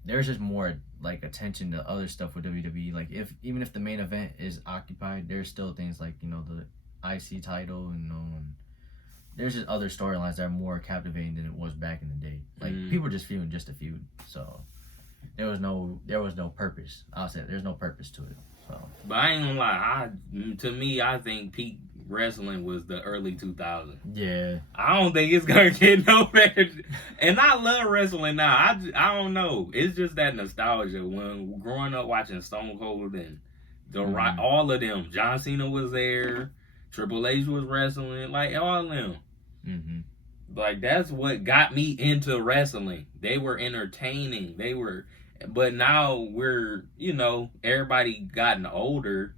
there's just more like attention to other stuff with WWE. Like even if the main event is occupied, there's still things like, you know, the IC title, and there's just other storylines that are more captivating than it was back in the day. Like people were just feuding just to feud. So there was no purpose. I'll say there's no purpose to it. So, but I ain't gonna lie. To me, I think peak wrestling was the early 2000s. Yeah. I don't think it's gonna get no better. And I love wrestling now. I don't know. It's just that nostalgia when growing up watching Stone Cold and The Rock, all of them. John Cena was there. Triple H was wrestling. Like all of them. Like that's what got me into wrestling. They were entertaining. But now we're, you know, everybody gotten older.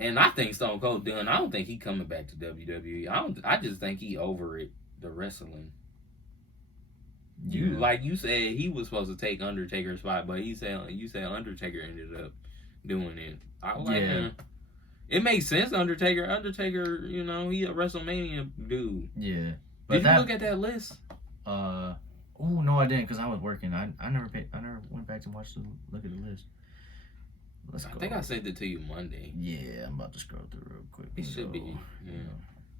And I think Stone Cold done. I don't think he coming back to WWE. I just think he over it, the wrestling. Yeah. Like you said, he was supposed to take Undertaker's spot, but you said Undertaker ended up doing it. I was like, man, it makes sense. Undertaker, you know, he a WrestleMania dude. Yeah. Did you look at that list? Oh no, I didn't, because I was working. I never went back to look at the list. Let's go. I think I sent it to you Monday. Yeah, I'm about to scroll through real quick. It should be. Yeah.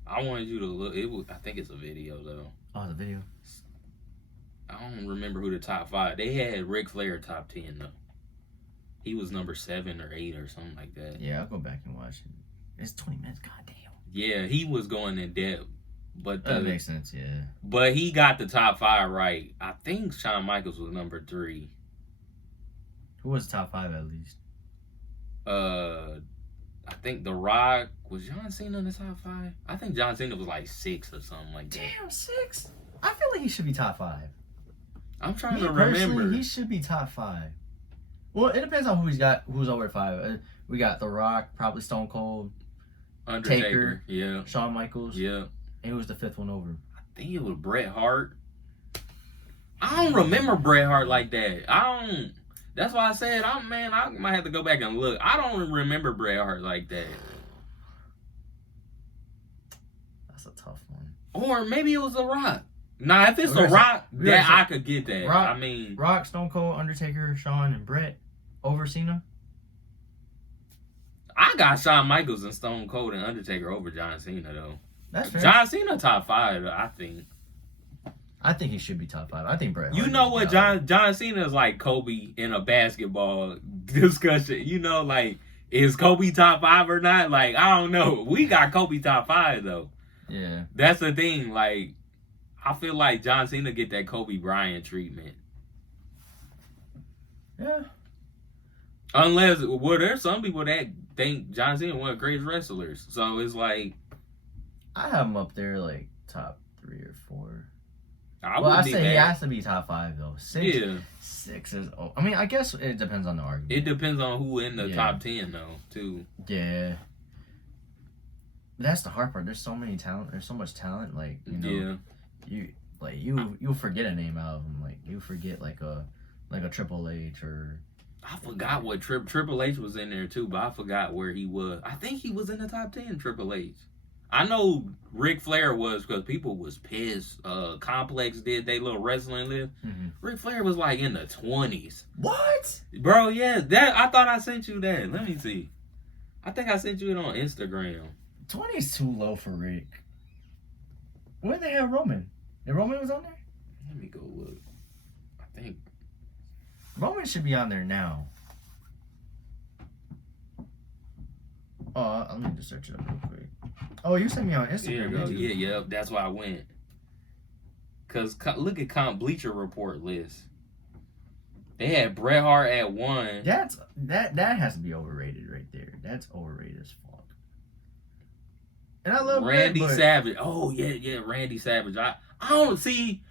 I wanted you to look. I think it's a video though. Oh, the video. I don't remember who the top 5. They had Ric Flair top 10 though. He was number 7 or 8 or something like that. Yeah, I'll go back and watch it. It's 20 minutes. Goddamn. Yeah, he was going in depth. But that makes sense, yeah. But he got the top 5 right. I think Shawn Michaels was number 3. Who was top 5 at least? I think The Rock. Was John Cena in the top 5? I think John Cena was like 6 or something like that. Damn, 6? I feel like he should be top 5. I'm trying to remember. He should be top 5. Well, it depends on who's over 5. We got The Rock, probably Stone Cold, Undertaker, Taker, Shawn Michaels, yeah. And who was the 5th one over? I think it was Bret Hart. I don't remember Bret Hart like that. That's why I said, I might have to go back and look. I don't remember Bret Hart like that. That's a tough one. Or maybe it was The Rock. Nah, if it's The Rock, I could get that. Rock, Stone Cold, Undertaker, Shawn, and Bret over Cena. I got Shawn Michaels and Stone Cold and Undertaker over John Cena though. That's fair. John Cena top 5, I think. I think he should be top 5. I think Bret. You know what, John Cena is like Kobe in a basketball discussion. You know, like, is Kobe top 5 or not? Like, I don't know. We got Kobe top 5 though. Yeah. That's the thing. Like, I feel like John Cena get that Kobe Bryant treatment. Yeah. Unless, well, there's some people that think John Cena one of the greatest wrestlers. So it's like, I have him up there like top 3 or 4. I say he has to be top 5 though. 6 is. I mean, I guess it depends on the argument. It depends on who in the top 10 though, too. Yeah. That's the hard part. There's so many talent. There's so much talent. Like, you know, you forget a name out of them. Like you forget like a Triple H or. I forgot what Triple H was in there too, but I forgot where he was. I think he was in the top 10. Triple H. I know Ric Flair was because people was pissed. Complex did they little wrestling list. Ric Flair was like in the 20s. What? Bro, yeah. That I thought I sent you that. Let me see. I think I sent you it on Instagram. 20 is too low for Rick. Where the hell Roman? And Roman was on there? Let me go look. I think Roman should be on there now. Oh, I need to search it up real quick. Oh, you sent me on Instagram. Yeah. That's why I went. Cause look at Bleacher Report list. They had Bret Hart at 1. That has to be overrated right there. That's overrated as fuck. And I love Randy Bret, Savage. Oh yeah, Randy Savage. I don't see.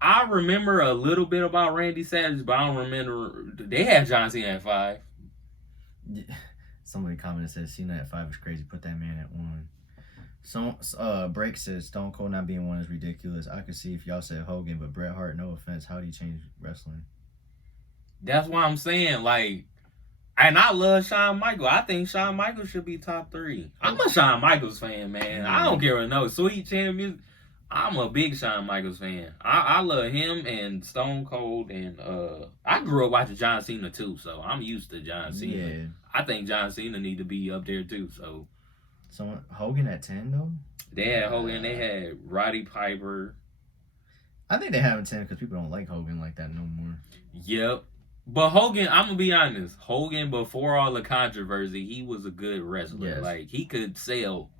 I remember a little bit about Randy Savage, but I don't remember. They had John Cena at 5. Yeah. Somebody commented said Cena at 5 is crazy. Put that man at 1. So Break says Stone Cold not being 1 is ridiculous. I could see if y'all said Hogan, but Bret Hart, no offense, how do you change wrestling? That's why I'm saying, like, and I love Shawn Michaels. I think Shawn Michaels should be top 3. I'm a Shawn Michaels fan, man. I don't care what no Sweet Chin music. I'm a big Shawn Michaels fan. I love him and Stone Cold, and I grew up watching John Cena too, so I'm used to John Cena. Yeah. I think John Cena need to be up there too. So Hogan at 10 though? they had Hogan, they had Roddy Piper. I think they have him 10 because people don't like Hogan like that no more. Yep. But Hogan, I'm gonna be honest, Hogan before all the controversy, he was a good wrestler. Yes. Like he could sell.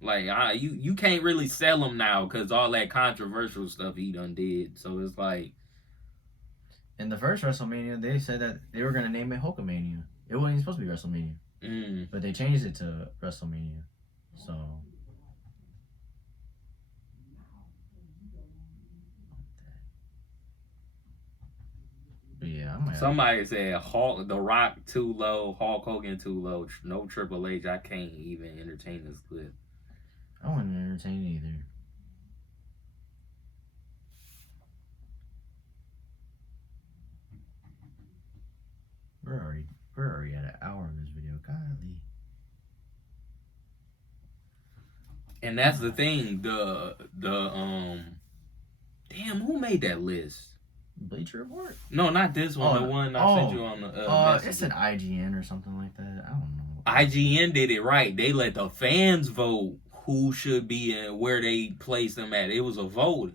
Like you can't really sell him now because all that controversial stuff he done did. So it's like in the first WrestleMania, they said that they were gonna name it Hulkamania. It wasn't even supposed to be WrestleMania, but they changed it to WrestleMania. So. But yeah, somebody said Hulk, The Rock too low, Hulk Hogan too low, no Triple H. I can't even entertain this clip. I wouldn't entertain either. We're already at an hour of this video. Golly. And that's the thing. The damn, who made that list? Bleacher Report? No, not this one. The one I sent you on the. It's an IGN or something like that. I don't know. IGN did it right. They let the fans vote who should be and where they place them at. It was a vote.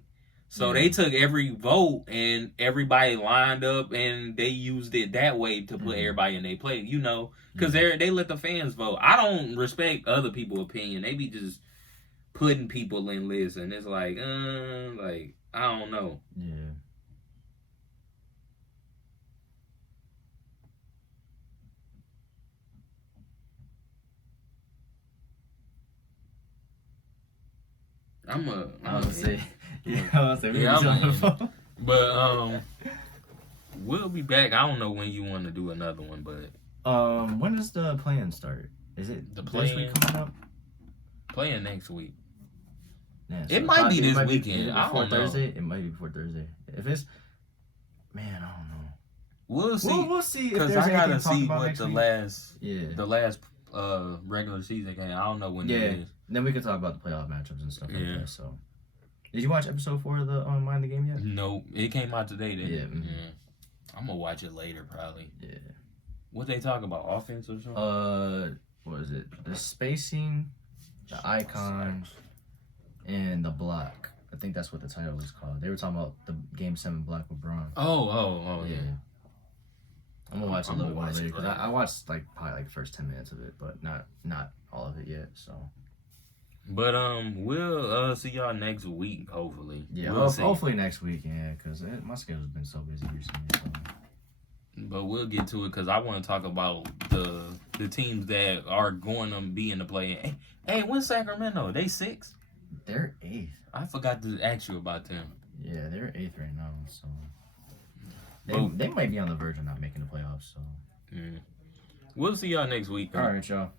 So they took every vote and everybody lined up and they used it that way to put everybody in their place, you know, because they let the fans vote. I don't respect other people's opinion. They be just putting people in lists and it's like I don't know. Yeah. I was gonna say, but we'll be back. I don't know when you want to do another one, but when does the plan start? Is it the this week coming up? Playing next week. Yeah, so it might be this weekend. I don't know. Thursday. It might be before Thursday. If it's, man, I don't know. We'll see. We'll see. Because I gotta see what the week. last regular season game. I don't know when it is. Then we can talk about the playoff matchups and stuff like that. So, did you watch episode 4 of the Mind the Game yet? No, it came out today. Yeah. I'm gonna watch it later, probably. Yeah. What they talk about? Offense or something? What is it? The spacing, the icons, and the block. I think that's what the title was called. They were talking about the Game 7 block with Braun. Oh, yeah. I'm gonna watch a little bit later because I watched probably the first 10 minutes of it, but not all of it yet. So. But we'll see y'all next week, hopefully. Yeah, hopefully next week, yeah, because my schedule's been so busy recently. So. But we'll get to it because I want to talk about the teams that are going to be in the play. Hey, when's Sacramento? They 6th? They're 8th. I forgot to ask you about them. Yeah, they're 8th right now, so they might be on the verge of not making the playoffs. So we'll see y'all next week. All right, y'all.